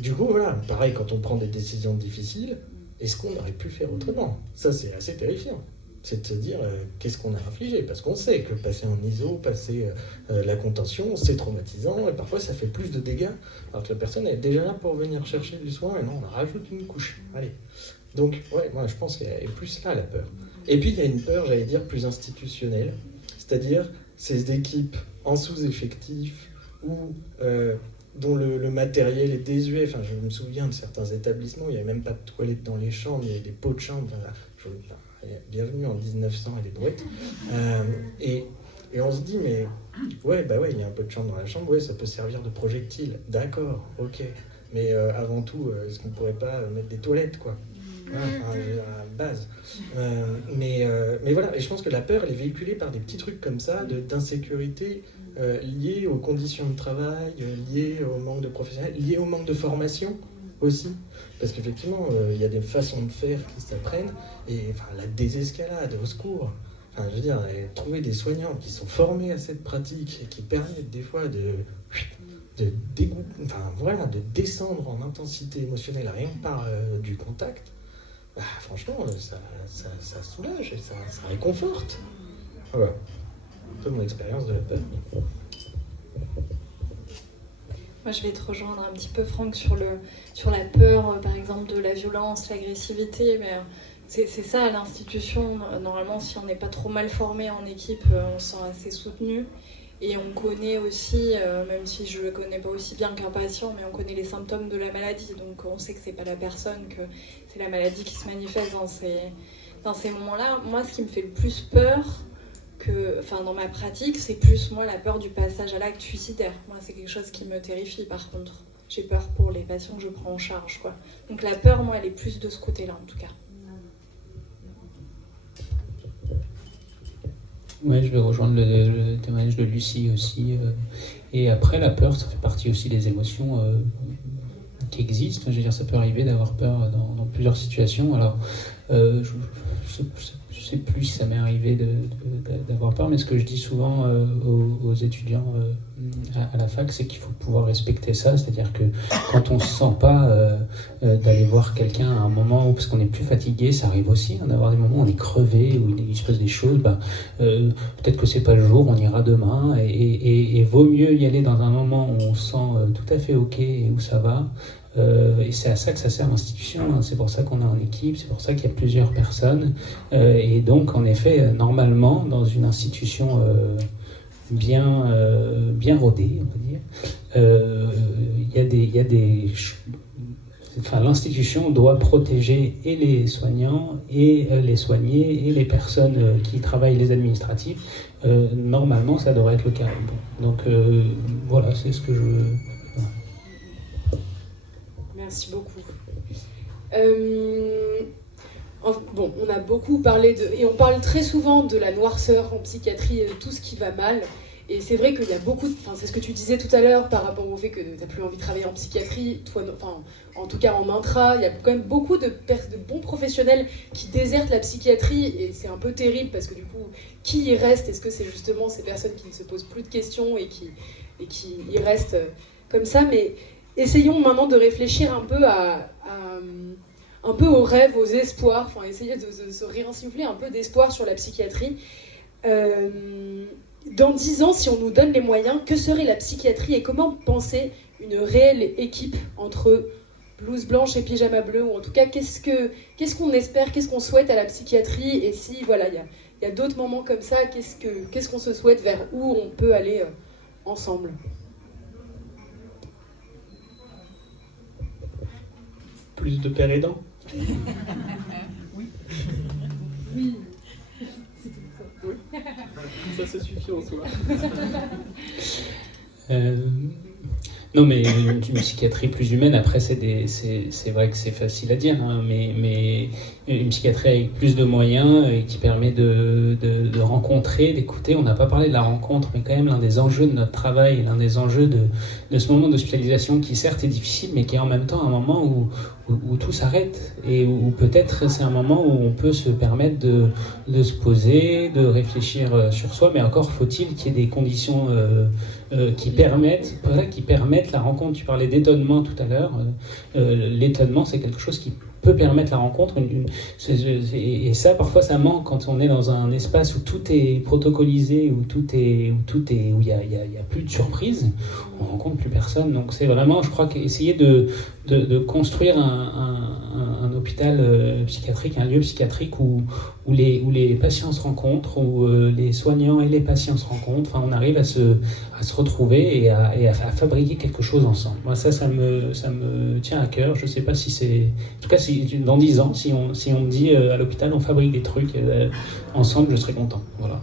du coup, voilà, pareil, quand on prend des décisions difficiles, est-ce qu'on aurait pu faire autrement? Ça, c'est assez terrifiant. C'est de se dire, qu'est-ce qu'on a infligé? Parce qu'on sait que passer en ISO, passer la contention, c'est traumatisant, et parfois ça fait plus de dégâts, alors que la personne est déjà là pour venir chercher du soin, et non, on rajoute une couche. Allez. Donc, ouais, moi je pense qu'il y a plus là la peur. Et puis il y a une peur, j'allais dire, plus institutionnelle, c'est-à-dire ces équipes en sous-effectif, ou dont le matériel est désuet. Enfin, je me souviens de certains établissements, il n'y avait même pas de toilettes dans les chambres, il y avait des pots de chambre. Bienvenue en 1900 et les brouettes. Et on se dit, mais ouais, bah ouais, il y a un pot de chambre dans la chambre, ouais, ça peut servir de projectile. D'accord, ok. mais avant tout, est-ce qu'on ne pourrait pas mettre des toilettes, quoi? Voilà, enfin, à la base. Mais voilà, et je pense que la peur, elle est véhiculée par des petits trucs comme ça, d'insécurité liés aux conditions de travail, liés au manque de professionnels, liés au manque de formation aussi. Parce qu'effectivement, il y a des façons de faire qui s'apprennent, et enfin, la désescalade, au secours. Enfin, je veux dire, trouver des soignants qui sont formés à cette pratique et qui permettent des fois de descendre en intensité émotionnelle rien que par du contact, bah, franchement, ça soulage et ça réconforte. Voilà. Un peu mon expérience de la peur. Moi, je vais te rejoindre un petit peu, Franck, sur la peur, par exemple, de la violence, l'agressivité. Mais c'est ça, à l'institution. Normalement, si on n'est pas trop mal formé en équipe, on se sent assez soutenu. Et on connaît aussi, même si je ne le connais pas aussi bien qu'un patient, mais on connaît les symptômes de la maladie. Donc on sait que ce n'est pas la personne, que c'est la maladie qui se manifeste dans ces moments-là. Moi, ce qui me fait le plus peur, dans ma pratique, c'est plus moi la peur du passage à l'acte suicidaire. Moi, c'est quelque chose qui me terrifie par contre. J'ai peur pour les patients que je prends en charge, quoi. Donc la peur, moi, elle est plus de ce côté-là en tout cas. Ouais, je vais rejoindre le témoignage de Lucie aussi. Et après, la peur, ça fait partie aussi des émotions qui existent. Je veux dire, ça peut arriver d'avoir peur dans plusieurs situations. Alors, je sais plus si ça m'est arrivé d'avoir peur, mais ce que je dis souvent aux étudiants à la fac, c'est qu'il faut pouvoir respecter ça. C'est-à-dire que quand on ne se sent pas d'aller voir quelqu'un à un moment où, parce qu'on est plus fatigué, ça arrive aussi, d'avoir des moments où on est crevé, où il se passe des choses, peut-être que c'est pas le jour, on ira demain, et vaut mieux y aller dans un moment où on se sent tout à fait ok et où ça va. Et c'est à ça que ça sert l'institution, hein. C'est pour ça qu'on est en équipe, c'est pour ça qu'il y a plusieurs personnes. Et donc, en effet, normalement, dans une institution bien rodée, on va dire, l'institution doit protéger et les soignants, et les soignés, et les personnes qui travaillent, les administratifs. Normalement, ça devrait être le cas. Bon. Donc, voilà, c'est ce que je veux. Merci beaucoup. On a beaucoup parlé et on parle très souvent de la noirceur en psychiatrie et de tout ce qui va mal. Et c'est vrai qu'il y a beaucoup c'est ce que tu disais tout à l'heure par rapport au fait que tu n'as plus envie de travailler en psychiatrie, en tout cas en intra, il y a quand même beaucoup de bons professionnels qui désertent la psychiatrie, et c'est un peu terrible parce que du coup, qui y reste? Est-ce que c'est justement ces personnes qui ne se posent plus de questions et qui y restent comme ça? Mais essayons maintenant de réfléchir un peu un peu aux rêves, aux espoirs, essayer de se réinsuffler un peu d'espoir sur la psychiatrie. Dans 10 ans, si on nous donne les moyens, que serait la psychiatrie et comment penser une réelle équipe entre blouse blanche et pyjama bleu, ou en tout cas, qu'est-ce qu'on espère, qu'est-ce qu'on souhaite à la psychiatrie, et si voilà, il y a d'autres moments comme ça, qu'est-ce qu'on se souhaite, vers où on peut aller ensemble? Plus de père aidant. Oui. Ça se suffit en soi. Non, mais une psychiatrie plus humaine, après, c'est vrai que c'est facile à dire, hein, mais une psychiatrie avec plus de moyens et qui permet de rencontrer, d'écouter. On n'a pas parlé de la rencontre, mais quand même, l'un des enjeux de notre travail, l'un des enjeux de ce moment d'hospitalisation qui, certes, est difficile, mais qui est en même temps un moment où tout s'arrête, et où peut-être c'est un moment où on peut se permettre de se poser, de réfléchir sur soi, mais encore faut-il qu'il y ait des conditions qui permettent la rencontre. Tu parlais d'étonnement tout à l'heure. L'étonnement, c'est quelque chose qui peut permettre la rencontre. Et ça, parfois, ça manque quand on est dans un espace où tout est protocolisé, où il y a plus de surprise. On rencontre plus personne. Donc c'est vraiment, je crois, qu'essayer de construire un hôpital psychiatrique, un lieu psychiatrique où les patients se rencontrent, où les soignants et les patients se rencontrent. Enfin, on arrive à se retrouver et à fabriquer quelque chose ensemble. Moi, ça me tient à cœur. Je ne sais pas si c'est... En tout cas, dans 10 ans, si on me dit à l'hôpital, on fabrique des trucs ensemble, je serai content. Voilà.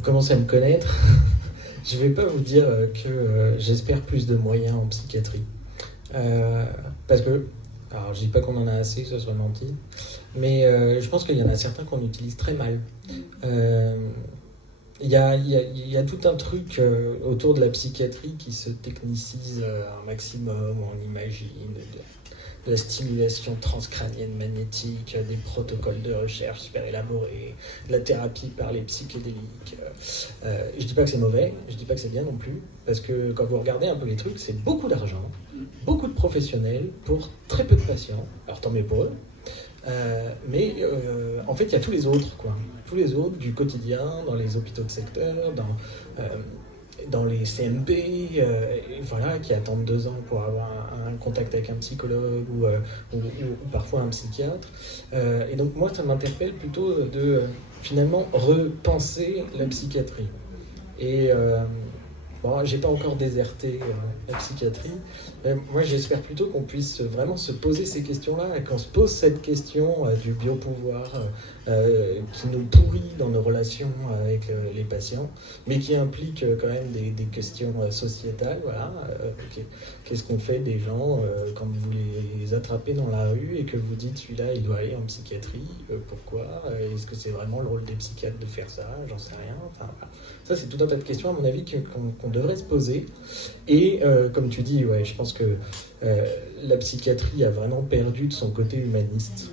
vous commencez à me connaître, je ne vais pas vous dire que j'espère plus de moyens en psychiatrie. Parce que, alors je ne dis pas qu'on en a assez, ce serait menti, mais je pense qu'il y en a certains qu'on utilise très mal. Il y a tout un truc autour de la psychiatrie qui se technicise un maximum, on imagine de la stimulation transcrânienne magnétique, des protocoles de recherche super élaborés, de la thérapie par les psychédéliques. Je dis pas que c'est mauvais, je dis pas que c'est bien non plus, parce que quand vous regardez un peu les trucs, c'est beaucoup d'argent, beaucoup de professionnels pour très peu de patients, alors tant mieux pour eux. Mais en fait, il y a tous les autres, quoi. Tous les autres du quotidien, dans les hôpitaux de secteur, dans les CMP, voilà, qui attendent 2 ans pour avoir un contact avec un psychologue ou parfois un psychiatre. Et donc moi, ça m'interpelle plutôt de finalement repenser la psychiatrie. Et bon, j'ai pas encore déserté la psychiatrie, mais moi j'espère plutôt qu'on puisse vraiment se poser ces questions-là, et qu'on se pose cette question du biopouvoir qui nous pourrit dans nos relations avec les patients, mais qui implique quand même des questions sociétales. Voilà. Qu'est-ce qu'on fait des gens quand vous les attrapez dans la rue et que vous dites celui-là il doit aller en psychiatrie, pourquoi est-ce que c'est vraiment le rôle des psychiatres de faire ça? J'en sais rien. Enfin, voilà. Ça c'est tout un tas de questions à mon avis qu'on devrait se poser. Et comme tu dis, ouais, je pense que la psychiatrie a vraiment perdu de son côté humaniste.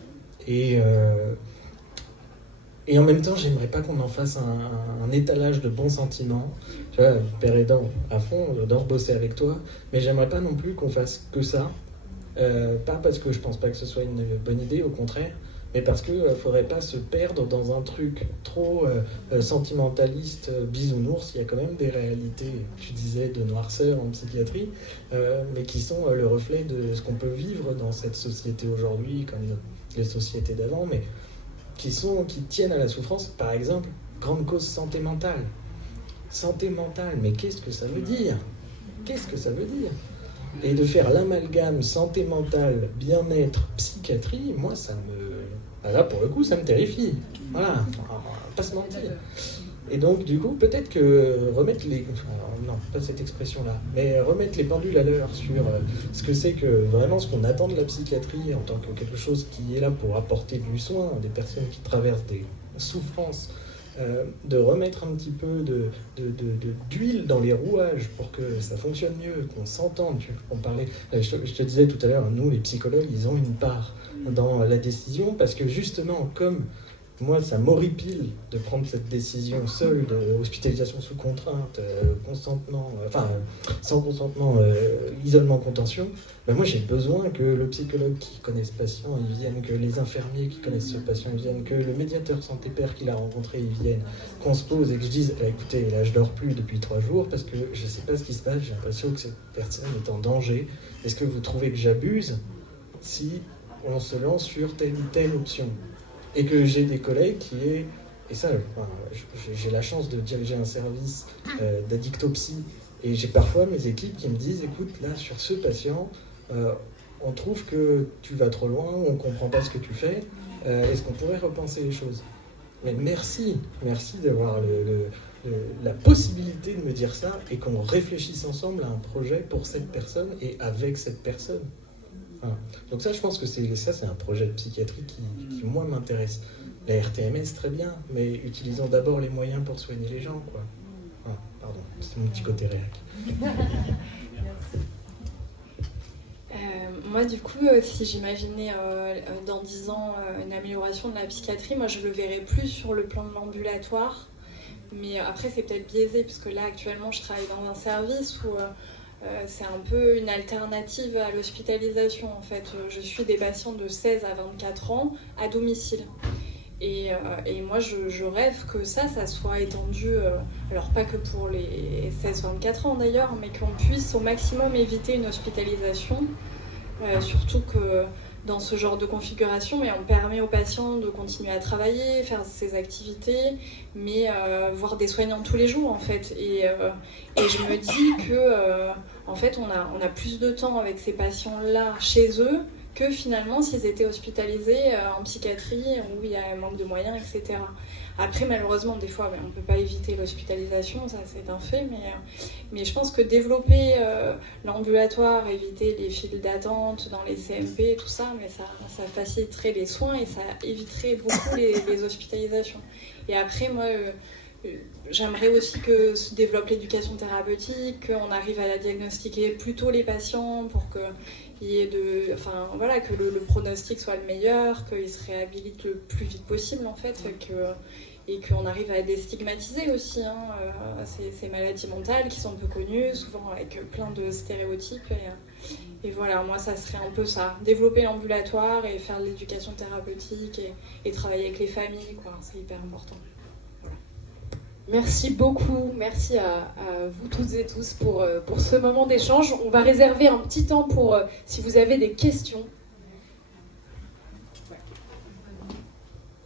Et en même temps, j'aimerais pas qu'on en fasse un étalage de bons sentiments. Tu vois, père aidant, à fond, j'adore bosser avec toi, mais j'aimerais pas non plus qu'on fasse que ça. Pas parce que je pense pas que ce soit une bonne idée, au contraire, mais parce qu'il ne faudrait pas se perdre dans un truc trop sentimentaliste, bisounours. Il y a quand même des réalités, tu disais, de noirceur en psychiatrie, mais qui sont le reflet de ce qu'on peut vivre dans cette société aujourd'hui, comme les sociétés d'avant, mais qui tiennent à la souffrance. Par exemple, grande cause santé mentale. Santé mentale, mais qu'est-ce que ça veut dire? Qu'est-ce que ça veut dire? Et de faire l'amalgame santé mentale, bien-être, psychiatrie, moi, ça me... Là, pour le coup, ça me terrifie. Voilà, on va pas se mentir. Et donc, du coup, peut-être que remettre les... Alors, non, pas cette expression-là, mais remettre les pendules à l'heure sur ce que c'est que vraiment ce qu'on attend de la psychiatrie en tant que quelque chose qui est là pour apporter du soin à des personnes qui traversent des souffrances, de remettre un petit peu d'huile dans les rouages pour que ça fonctionne mieux, qu'on s'entende. On parlait, je te disais tout à l'heure, nous, les psychologues, ils ont une part dans la décision, parce que justement, comme moi, ça m'horripile de prendre cette décision seule d'hospitalisation sous contrainte, consentement, sans consentement, isolement, contention. Ben moi, j'ai besoin que le psychologue qui connaît ce patient, il vienne, que les infirmiers qui connaissent ce patient, ils viennent, que le médiateur santé-père qu'il a rencontré, il vienne, qu'on se pose et que je dise, écoutez, là, je dors plus depuis 3 jours parce que je sais pas ce qui se passe, j'ai l'impression que cette personne est en danger. Est-ce que vous trouvez que j'abuse si on se lance sur telle ou telle option? Et que j'ai des collègues qui est... Et ça, j'ai la chance de diriger un service d'addictopsie. Et j'ai parfois mes équipes qui me disent, écoute, là, sur ce patient, on trouve que tu vas trop loin, on ne comprend pas ce que tu fais. Est-ce qu'on pourrait repenser les choses? Mais merci d'avoir la possibilité de me dire ça et qu'on réfléchisse ensemble à un projet pour cette personne et avec cette personne. Voilà. Donc ça, je pense que c'est un projet de psychiatrie qui moi, m'intéresse. La RTMS, très bien, mais utilisons d'abord les moyens pour soigner les gens, quoi. Ah, pardon, c'est mon petit côté réac. Moi, du coup, si j'imaginais dans 10 ans une amélioration de la psychiatrie, moi, je le verrais plus sur le plan de l'ambulatoire. Mais après, c'est peut-être biaisé, parce que là, actuellement, je travaille dans un service où... c'est un peu une alternative à l'hospitalisation en fait. Je suis des patients de 16 à 24 ans à domicile. Et moi je rêve que ça soit étendu, alors pas que pour les 16-24 ans d'ailleurs, mais qu'on puisse au maximum éviter une hospitalisation, surtout que dans ce genre de configuration, mais on permet aux patients de continuer à travailler, faire ses activités, mais voir des soignants tous les jours en fait. Et je me dis que en fait on a plus de temps avec ces patients-là chez eux que finalement s'ils étaient hospitalisés en psychiatrie où il y a un manque de moyens, etc. Après, malheureusement, des fois, on ne peut pas éviter l'hospitalisation, ça c'est un fait, mais je pense que développer l'ambulatoire, éviter les files d'attente dans les CMP, tout ça, mais ça faciliterait les soins et ça éviterait beaucoup les hospitalisations. Et après, moi, j'aimerais aussi que se développe l'éducation thérapeutique, qu'on arrive à la diagnostiquer plus tôt les patients pour que que le pronostic soit le meilleur, qu'ils se réhabilitent le plus vite possible en fait, et qu'on arrive à déstigmatiser aussi ces maladies mentales qui sont peu connues, souvent avec plein de stéréotypes. Et voilà, moi ça serait un peu ça, développer l'ambulatoire et faire de l'éducation thérapeutique et travailler avec les familles, quoi. C'est hyper important. Merci beaucoup, merci à vous toutes et tous pour ce moment d'échange. On va réserver un petit temps pour si vous avez des questions.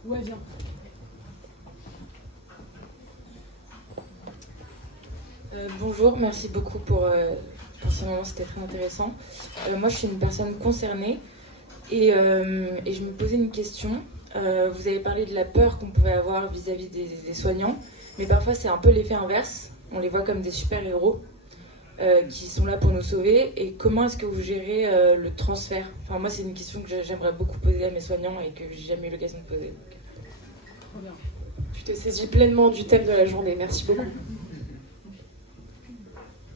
Ouais, viens. Bonjour, merci beaucoup pour ce moment, c'était très intéressant. Moi, je suis une personne concernée et je me posais une question. Vous avez parlé de la peur qu'on pouvait avoir vis-à-vis des soignants. Mais parfois, c'est un peu l'effet inverse. On les voit comme des super-héros qui sont là pour nous sauver. Et comment est-ce que vous gérez le transfert ? Enfin, moi, c'est une question que j'aimerais beaucoup poser à mes soignants et que j'ai jamais eu l'occasion de poser. Trop bien. Tu te saisis pleinement du thème de la journée. Merci beaucoup.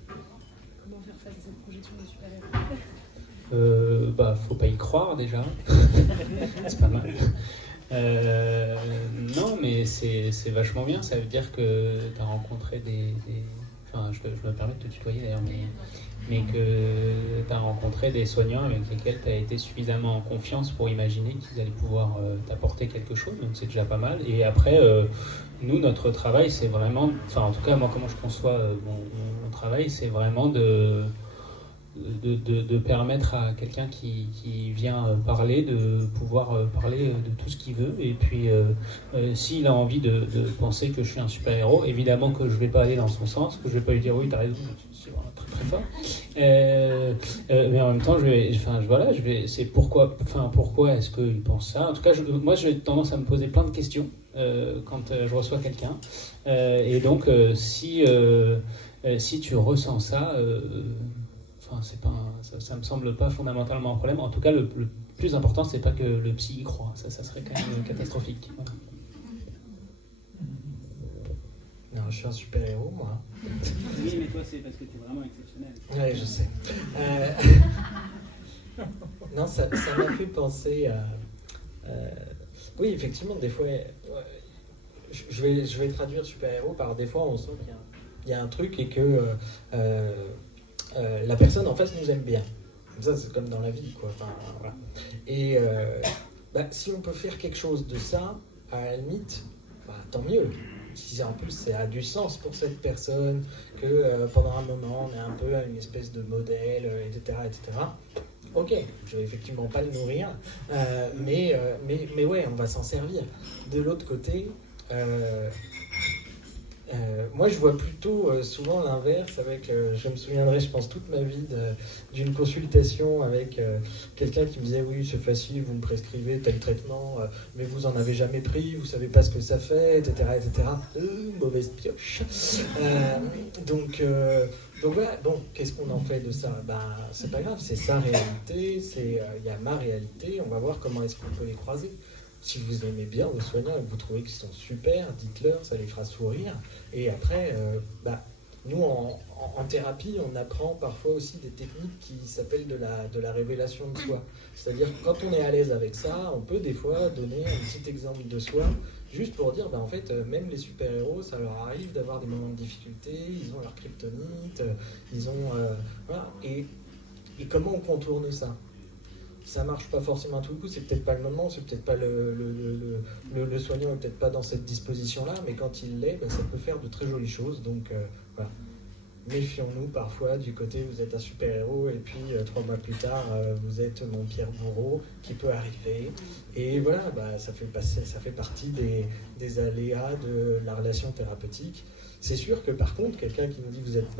Comment faire face à cette projection de super-héros ? Faut pas y croire déjà. C'est pas mal. Non, mais c'est vachement bien. Ça veut dire que tu as rencontré Enfin, je me permets de te tutoyer d'ailleurs, mais que tu as rencontré des soignants avec lesquels tu as été suffisamment en confiance pour imaginer qu'ils allaient pouvoir t'apporter quelque chose, donc c'est déjà pas mal. Et après, nous, notre travail, c'est vraiment... Enfin, en tout cas, moi, comment je conçois mon travail, c'est vraiment de permettre à quelqu'un qui vient parler, de pouvoir parler de tout ce qu'il veut. Et puis, s'il a envie de penser que je suis un super-héros, évidemment que je ne vais pas aller dans son sens, que je ne vais pas lui dire « oui, t'as raison, c'est vraiment très très fort ». Mais en même temps, c'est pourquoi est-ce qu'il pense ça. En tout cas, moi, j'ai tendance à me poser plein de questions quand je reçois quelqu'un. Et donc, si tu ressens ça... Enfin, ça me semble pas fondamentalement un problème. En tout cas, le plus important, c'est pas que le psy y croit. Ça serait quand même catastrophique. Voilà. Non, je suis un super-héros, moi. Oui, mais toi, c'est parce que tu es vraiment exceptionnel. Oui, je sais. Non, ça m'a fait penser à... Oui, effectivement, des fois... Je vais traduire super-héros par des fois, on sent qu'il y a un truc et que... la personne en face nous aime bien. Ça, c'est comme dans la vie, quoi. Enfin, voilà. Et si on peut faire quelque chose de ça, à la limite, tant mieux. Si en plus ça a du sens pour cette personne, que pendant un moment on est un peu à une espèce de modèle, etc. Ok, je vais effectivement pas le nourrir, mais ouais, on va s'en servir. De l'autre côté, moi je vois plutôt souvent l'inverse avec, je me souviendrai je pense toute ma vie d'une consultation avec quelqu'un qui me disait oui c'est facile, vous me prescrivez tel traitement mais vous en avez jamais pris, vous savez pas ce que ça fait, etc. Mauvaise pioche. Donc voilà, bon, qu'est-ce qu'on en fait de ça ? C'est pas grave, c'est sa réalité, il y a ma réalité, on va voir comment est-ce qu'on peut les croiser. Si vous aimez bien vos soignants et que vous trouvez qu'ils sont super, dites-leur, ça les fera sourire. Et après, nous, en thérapie, on apprend parfois aussi des techniques qui s'appellent de la révélation de soi. C'est-à-dire que quand on est à l'aise avec ça, on peut des fois donner un petit exemple de soi, juste pour dire, en fait, même les super-héros, ça leur arrive d'avoir des moments de difficulté, ils ont leur kryptonite, ils ont... voilà. Et comment on contourne ça ? Ça marche pas forcément à tout le coup, c'est peut-être pas le moment, c'est peut-être pas le soignant est peut-être pas dans cette disposition-là, mais quand il l'est, ça peut faire de très jolies choses. Donc voilà. Méfions-nous parfois du côté vous êtes un super-héros et puis 3 mois plus tard vous êtes mon pire bourreau qui peut arriver. Et voilà, ça fait partie des aléas de la relation thérapeutique. C'est sûr que par contre, quelqu'un qui nous dit vous êtes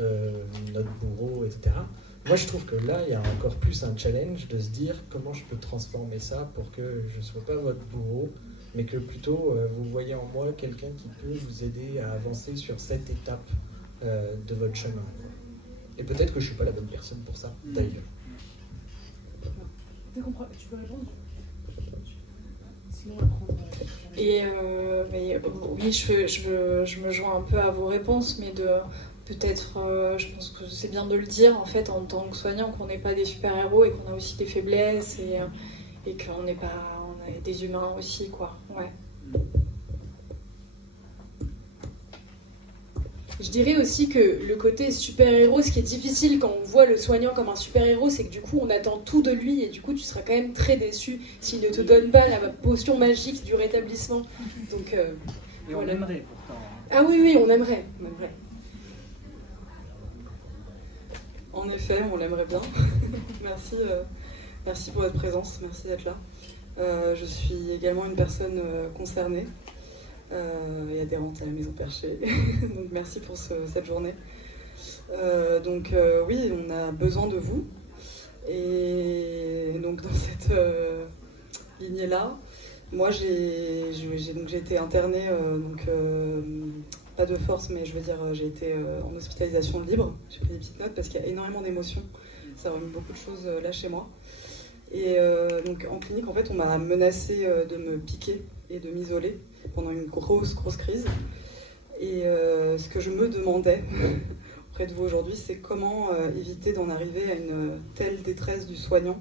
notre bourreau, etc., moi, je trouve que là, il y a encore plus un challenge de se dire comment je peux transformer ça pour que je ne sois pas votre bourreau, mais que plutôt vous voyez en moi quelqu'un qui peut vous aider à avancer sur cette étape de votre chemin. Et peut-être que je ne suis pas la bonne personne pour ça, d'ailleurs. Tu peux répondre ? Sinon, on va prendre... Et oui, je me joins un peu à vos réponses, mais peut-être, je pense que c'est bien de le dire en fait en tant que soignant qu'on n'est pas des super-héros et qu'on a aussi des faiblesses et qu'on est des humains aussi, quoi. Ouais. Je dirais aussi que le côté super-héros, ce qui est difficile quand on voit le soignant comme un super-héros, c'est que du coup on attend tout de lui et du coup tu seras quand même très déçu s'il ne te donne pas la potion magique du rétablissement. Donc, Et on aimerait pourtant. Ah oui, on aimerait. En effet, on l'aimerait bien. Merci pour votre présence, merci d'être là. Je suis également une personne concernée et adhérente à la Maison Perchée. Donc merci pour cette journée. Oui, on a besoin de vous. Et donc dans cette lignée-là, moi j'ai été internée, pas de force, mais je veux dire, j'ai été en hospitalisation libre. J'ai pris des petites notes parce qu'il y a énormément d'émotions. Ça remet beaucoup de choses là chez moi. Et donc en clinique, en fait, on m'a menacé de me piquer et de m'isoler pendant une grosse crise. Et ce que je me demandais auprès de vous aujourd'hui, c'est comment éviter d'en arriver à une telle détresse du soignant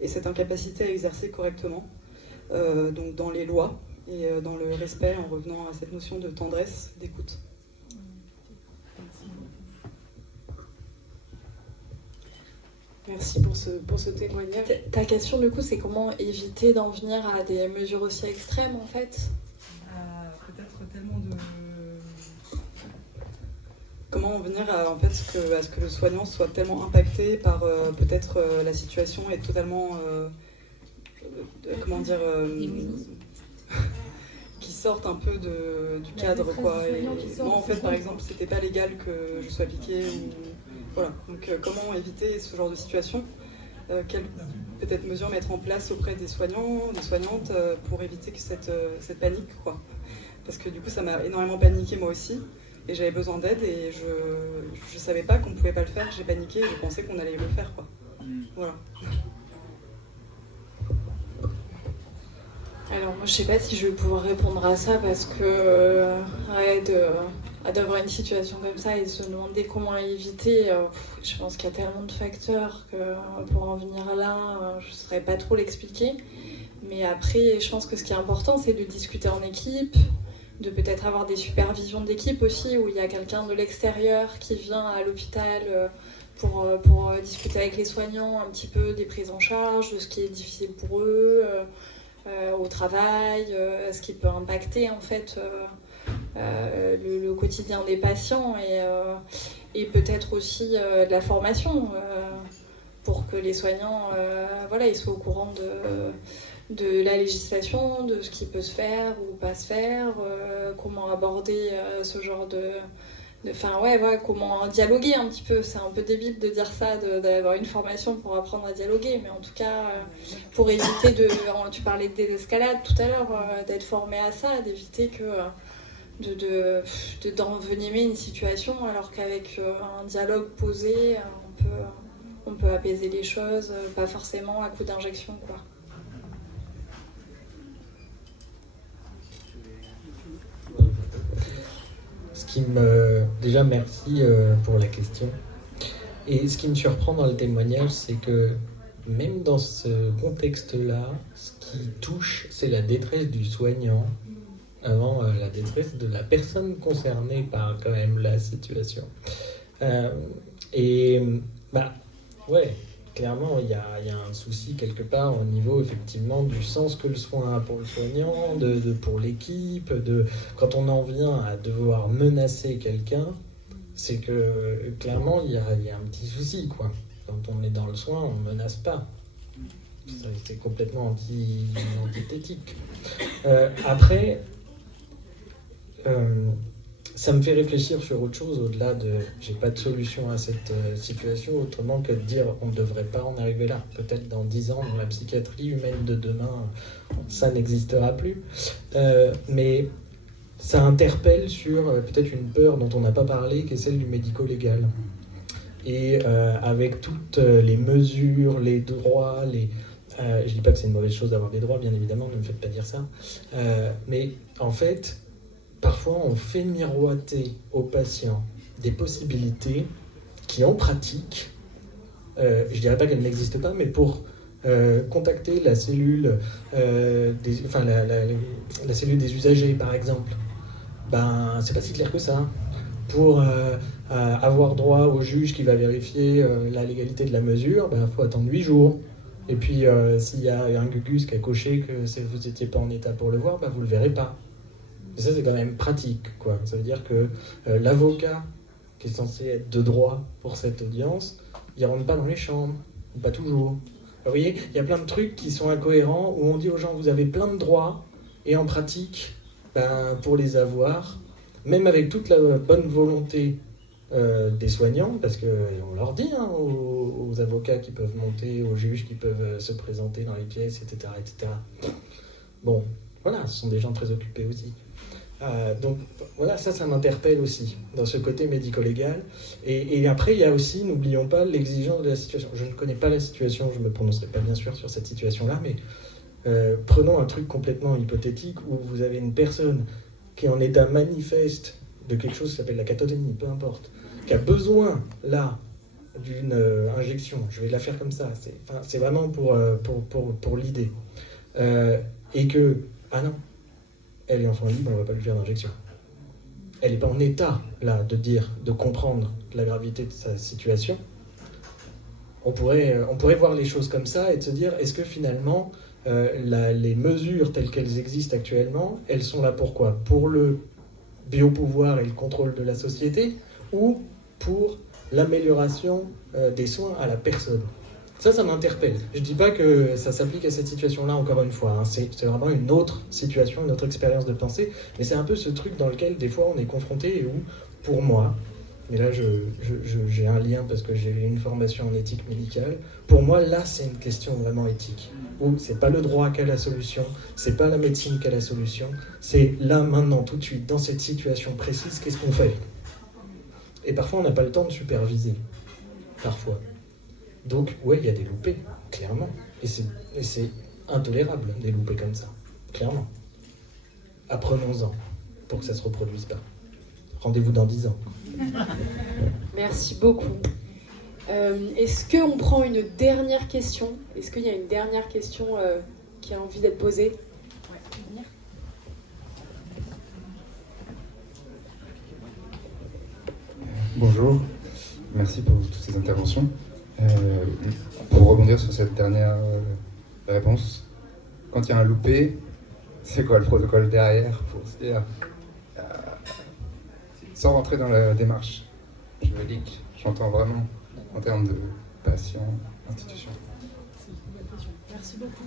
et cette incapacité à exercer correctement, donc dans les lois et dans le respect, en revenant à cette notion de tendresse, d'écoute. Merci pour ce témoignage. Ta question du coup, c'est comment éviter d'en venir à des mesures aussi extrêmes en fait? Peut-être tellement de... Comment en venir à ce que le soignant soit tellement impacté par peut-être la situation et totalement qui sortent un peu du cadre, quoi. Et moi en fait par exemple c'était pas légal que je sois piquée ou voilà, donc comment éviter ce genre de situation, quelles peut-être mesures mettre en place auprès des soignants, des soignantes pour éviter que cette panique, quoi. Parce que du coup ça m'a énormément paniqué moi aussi et j'avais besoin d'aide et je savais pas qu'on pouvait pas le faire, j'ai paniqué et je pensais qu'on allait le faire, quoi. Voilà. Alors moi je sais pas si je vais pouvoir répondre à ça parce que d'avoir une situation comme ça et se demander comment éviter, je pense qu'il y a tellement de facteurs que pour en venir là, je ne saurais pas trop l'expliquer. Mais après, je pense que ce qui est important, c'est de discuter en équipe, de peut-être avoir des supervisions d'équipe aussi, où il y a quelqu'un de l'extérieur qui vient à l'hôpital pour discuter avec les soignants un petit peu des prises en charge, de ce qui est difficile pour eux, au travail, ce qui peut impacter en fait le quotidien des patients et peut-être aussi de la formation pour que les soignants ils soient au courant de la législation, de ce qui peut se faire ou pas se faire, comment aborder ce genre comment dialoguer un petit peu. C'est un peu débile de dire ça, d'avoir une formation pour apprendre à dialoguer, mais en tout cas, pour éviter tu parlais de désescalade tout à l'heure, d'être formé à ça, d'éviter d'envenimer une situation, alors qu'avec un dialogue posé, on peut apaiser les choses, pas forcément à coup d'injection, quoi. Déjà, merci pour la question. Et ce qui me surprend dans le témoignage, c'est que même dans ce contexte-là, ce qui touche, c'est la détresse du soignant avant la détresse de la personne concernée par quand même la situation. Clairement, il y a un souci quelque part au niveau effectivement du sens que le soin a pour le soignant, pour l'équipe, quand on en vient à devoir menacer quelqu'un, c'est que clairement il y a un petit souci, quoi. Quand on est dans le soin, on ne menace pas. C'est complètement antithétique. Après, ça me fait réfléchir sur autre chose, au-delà de j'ai pas de solution à cette situation, autrement que de dire on ne devrait pas en arriver là. Peut-être dans 10 ans, dans la psychiatrie humaine de demain, ça n'existera plus. Mais ça interpelle sur peut-être une peur dont on n'a pas parlé, qui est celle du médico-légal. Et avec toutes les mesures, les droits, je dis pas que c'est une mauvaise chose d'avoir des droits, bien évidemment, ne me faites pas dire ça. Mais en fait, parfois on fait miroiter aux patients des possibilités qui, en pratique, je dirais pas qu'elles n'existent pas, mais pour contacter la cellule, la cellule des usagers, par exemple, ben c'est pas si clair que ça. Pour avoir droit au juge qui va vérifier la légalité de la mesure, il faut attendre 8 jours. Et puis, s'il y a un gugus qui a coché que vous n'étiez pas en état pour le voir, vous ne le verrez pas. Et ça, c'est quand même pratique, quoi. Ça veut dire que l'avocat, qui est censé être de droit pour cette audience, il ne rentre pas dans les chambres, ou pas toujours. Alors, vous voyez, il y a plein de trucs qui sont incohérents, où on dit aux gens, vous avez plein de droits, et en pratique, pour les avoir, même avec toute la bonne volonté des soignants, parce qu'on leur dit aux avocats qui peuvent monter, aux juges qui peuvent se présenter dans les pièces, etc., etc. Bon, voilà, ce sont des gens très occupés aussi. Donc voilà, ça m'interpelle aussi, dans ce côté médico-légal. Et après, il y a aussi, n'oublions pas, l'exigence de la situation. Je ne connais pas la situation, je ne me prononcerai pas bien sûr sur cette situation-là, mais prenons un truc complètement hypothétique où vous avez une personne qui est en état manifeste de quelque chose qui s'appelle la catatonie, peu importe, qui a besoin, là, d'une injection. Je vais la faire comme ça. C'est vraiment pour l'idée. Et que, ah non, elle est enfant libre, on ne va pas lui faire d'injection. Elle n'est pas en état, là, de comprendre la gravité de sa situation. On pourrait voir les choses comme ça et de se dire, est-ce que finalement, les mesures telles qu'elles existent actuellement, elles sont là pour quoi ? Pour le biopouvoir et le contrôle de la société, ou pour l'amélioration des soins à la personne. Ça m'interpelle. Je ne dis pas que ça s'applique à cette situation-là, encore une fois. C'est vraiment une autre situation, une autre expérience de pensée, mais c'est un peu ce truc dans lequel, des fois, on est confronté et où, pour moi, mais là, j'ai un lien parce que j'ai une formation en éthique médicale, pour moi, là, c'est une question vraiment éthique. Où c'est pas le droit qui a la solution, c'est pas la médecine qui a la solution, c'est là, maintenant, tout de suite, dans cette situation précise, qu'est-ce qu'on fait ? Et parfois, on n'a pas le temps de superviser. Parfois. Donc, ouais, il y a des loupés, clairement. Et c'est intolérable, des loupés comme ça. Clairement. Apprenons-en pour que ça ne se reproduise pas. Rendez-vous dans 10 ans. Merci beaucoup. Est-ce qu'on prend une dernière question ? Est-ce qu'il y a une dernière question qui a envie d'être posée ? Bonjour, merci pour toutes ces interventions. Pour rebondir sur cette dernière réponse, quand il y a un loupé, c'est quoi le protocole derrière pour se dire, sans rentrer dans la démarche juridique, j'entends vraiment en termes de patient, institution. Merci beaucoup.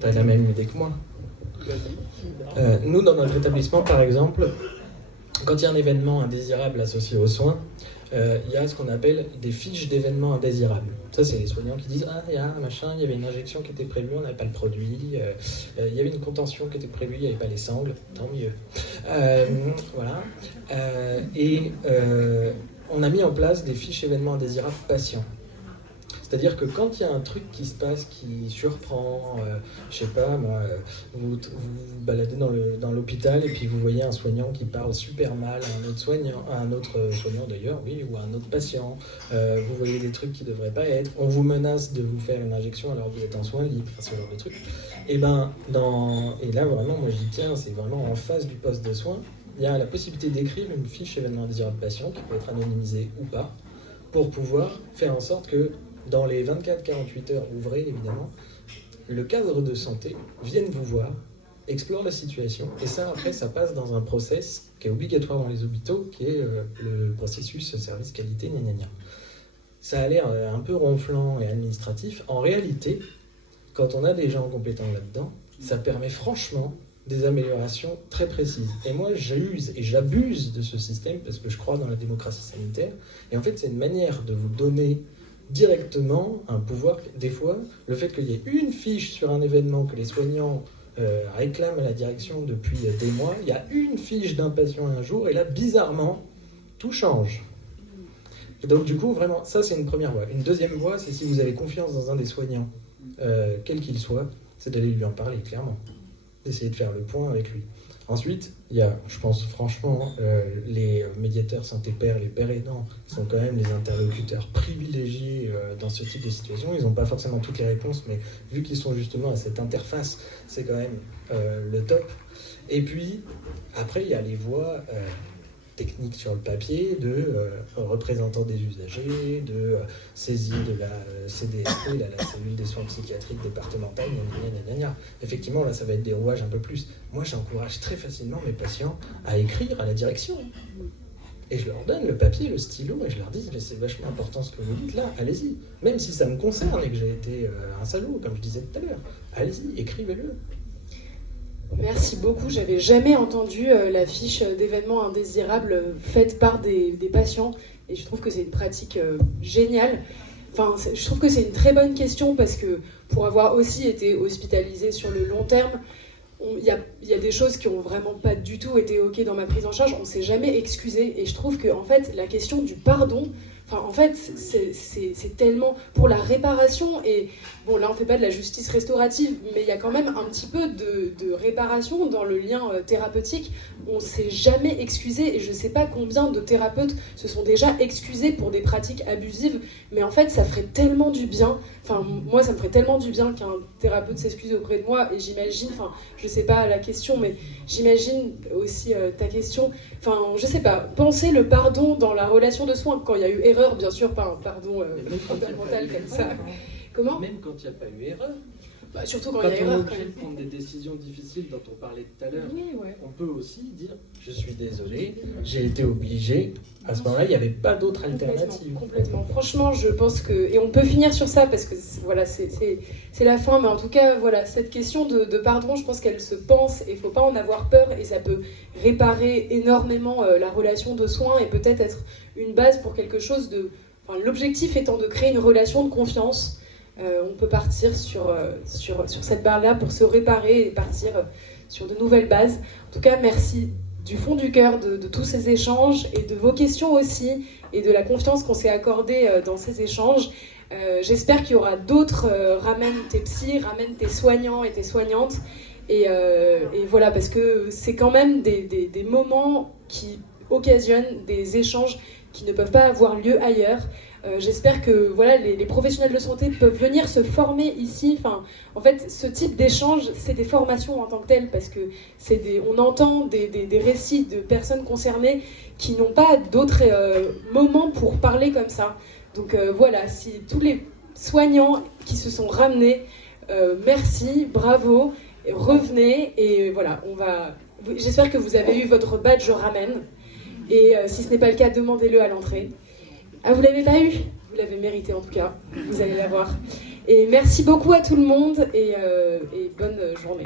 T'as la même idée que moi. Nous, dans notre établissement, par exemple, quand il y a un événement indésirable associé aux soins, il y a ce qu'on appelle des fiches d'événements indésirables. Ça, c'est les soignants qui disent « Ah, il y a un machin, il y avait une injection qui était prévue, on n'avait pas le produit, il y avait une contention qui était prévue, il n'y avait pas les sangles, tant mieux. » Voilà. On a mis en place des fiches événements indésirables patients. C'est-à-dire que quand il y a un truc qui se passe, qui surprend, je sais pas moi, vous vous baladez dans l'hôpital et puis vous voyez un soignant qui parle super mal à un autre soignant d'ailleurs, oui, ou à un autre patient, vous voyez des trucs qui ne devraient pas être, on vous menace de vous faire une injection alors que vous êtes en soins libres, enfin, ce genre de trucs. Et là vraiment, moi je dis tiens, c'est vraiment en face du poste de soins, il y a la possibilité d'écrire une fiche événement indésirable patient qui peut être anonymisée ou pas, pour pouvoir faire en sorte que dans les 24-48 heures ouvrées, évidemment, le cadre de santé vienne vous voir, explore la situation, et ça, après, ça passe dans un process qui est obligatoire dans les hôpitaux, qui est le processus service qualité, gna gna gna. Ça a l'air un peu ronflant et administratif. En réalité, quand on a des gens compétents là-dedans, ça permet franchement des améliorations très précises. Et moi, j'use et j'abuse de ce système parce que je crois dans la démocratie sanitaire. Et en fait, c'est une manière de vous donner directement un pouvoir. Des fois, le fait qu'il y ait une fiche sur un événement que les soignants réclament à la direction depuis des mois, il y a une fiche d'un patient un jour, et là, bizarrement, tout change. Et donc, du coup, vraiment, ça, c'est une première voie. Une deuxième voie, c'est si vous avez confiance dans un des soignants, quel qu'il soit, c'est d'aller lui en parler, clairement. D'essayer de faire le point avec lui. Ensuite, il y a, je pense franchement, les médiateurs santé-pairs, les pairs aidants, sont quand même les interlocuteurs privilégiés dans ce type de situation. Ils n'ont pas forcément toutes les réponses, mais vu qu'ils sont justement à cette interface, c'est quand même le top. Et puis, après, il y a les voies techniques sur le papier de représentants des usagers, de saisie de la CDSP, la cellule des soins psychiatriques départementale, Effectivement, là, ça va être des rouages un peu plus. Moi, j'encourage très facilement mes patients à écrire à la direction. Et je leur donne le papier, le stylo, et je leur dis, mais c'est vachement important ce que vous dites là, allez-y. Même si ça me concerne et que j'ai été un salaud, comme je disais tout à l'heure, allez-y, écrivez-le. Merci beaucoup. J'avais jamais entendu la fiche d'événements indésirables faite par des patients, et je trouve que c'est une pratique géniale. Enfin, je trouve que c'est une très bonne question parce que pour avoir aussi été hospitalisée sur le long terme, il y a des choses qui ont vraiment pas du tout été ok dans ma prise en charge. On s'est jamais excusé, et je trouve que en fait la question du pardon, enfin en fait c'est tellement pour la réparation. Et bon, là on fait pas de la justice restaurative, mais il y a quand même un petit peu de réparation dans le lien thérapeutique. On s'est jamais excusé, et je sais pas combien de thérapeutes se sont déjà excusés pour des pratiques abusives, mais en fait ça ferait tellement du bien. Enfin, moi ça me ferait tellement du bien qu'un thérapeute s'excuse auprès de moi, et j'imagine, enfin je sais pas la question, mais j'imagine aussi ta question, enfin je sais pas, penser le pardon dans la relation de soins, quand il y a eu erreur, bien sûr, pas un pardon fondamental comme ça. Comment ? Même quand il n'y a pas eu erreur. Bah, surtout quand il y a erreur. Quand on est obligé de prendre des décisions difficiles dont on parlait tout à l'heure, oui, ouais. On peut aussi dire je suis désolé, j'ai été obligé. À ce moment-là, il n'y avait pas d'autre alternative. Complètement. Franchement, je pense que... Et on peut finir sur ça, parce que voilà, c'est la fin, mais en tout cas, voilà, cette question de pardon, je pense qu'elle se pense, et il ne faut pas en avoir peur, et ça peut réparer énormément la relation de soins, et peut-être être une base pour quelque chose de... Enfin, l'objectif étant de créer une relation de confiance. On peut partir sur cette barre-là pour se réparer et partir sur de nouvelles bases. En tout cas, merci du fond du cœur de tous ces échanges, et de vos questions aussi, et de la confiance qu'on s'est accordée dans ces échanges. J'espère qu'il y aura d'autres ramène tes psys, ramène tes soignants et tes soignantes. Et voilà, parce que c'est quand même des moments qui occasionnent des échanges qui ne peuvent pas avoir lieu ailleurs. J'espère que voilà, les professionnels de santé peuvent venir se former ici. Enfin, en fait, ce type d'échange, c'est des formations en tant que telles, parce que on entend des récits de personnes concernées qui n'ont pas d'autres moments pour parler comme ça. Donc voilà, si tous les soignants qui se sont ramenés, merci, bravo, revenez, et voilà, j'espère que vous avez eu votre badge ramène, et si ce n'est pas le cas, demandez-le à l'entrée. Ah, vous l'avez pas eu ? Vous l'avez mérité en tout cas, vous allez l'avoir. Et merci beaucoup à tout le monde, et bonne journée.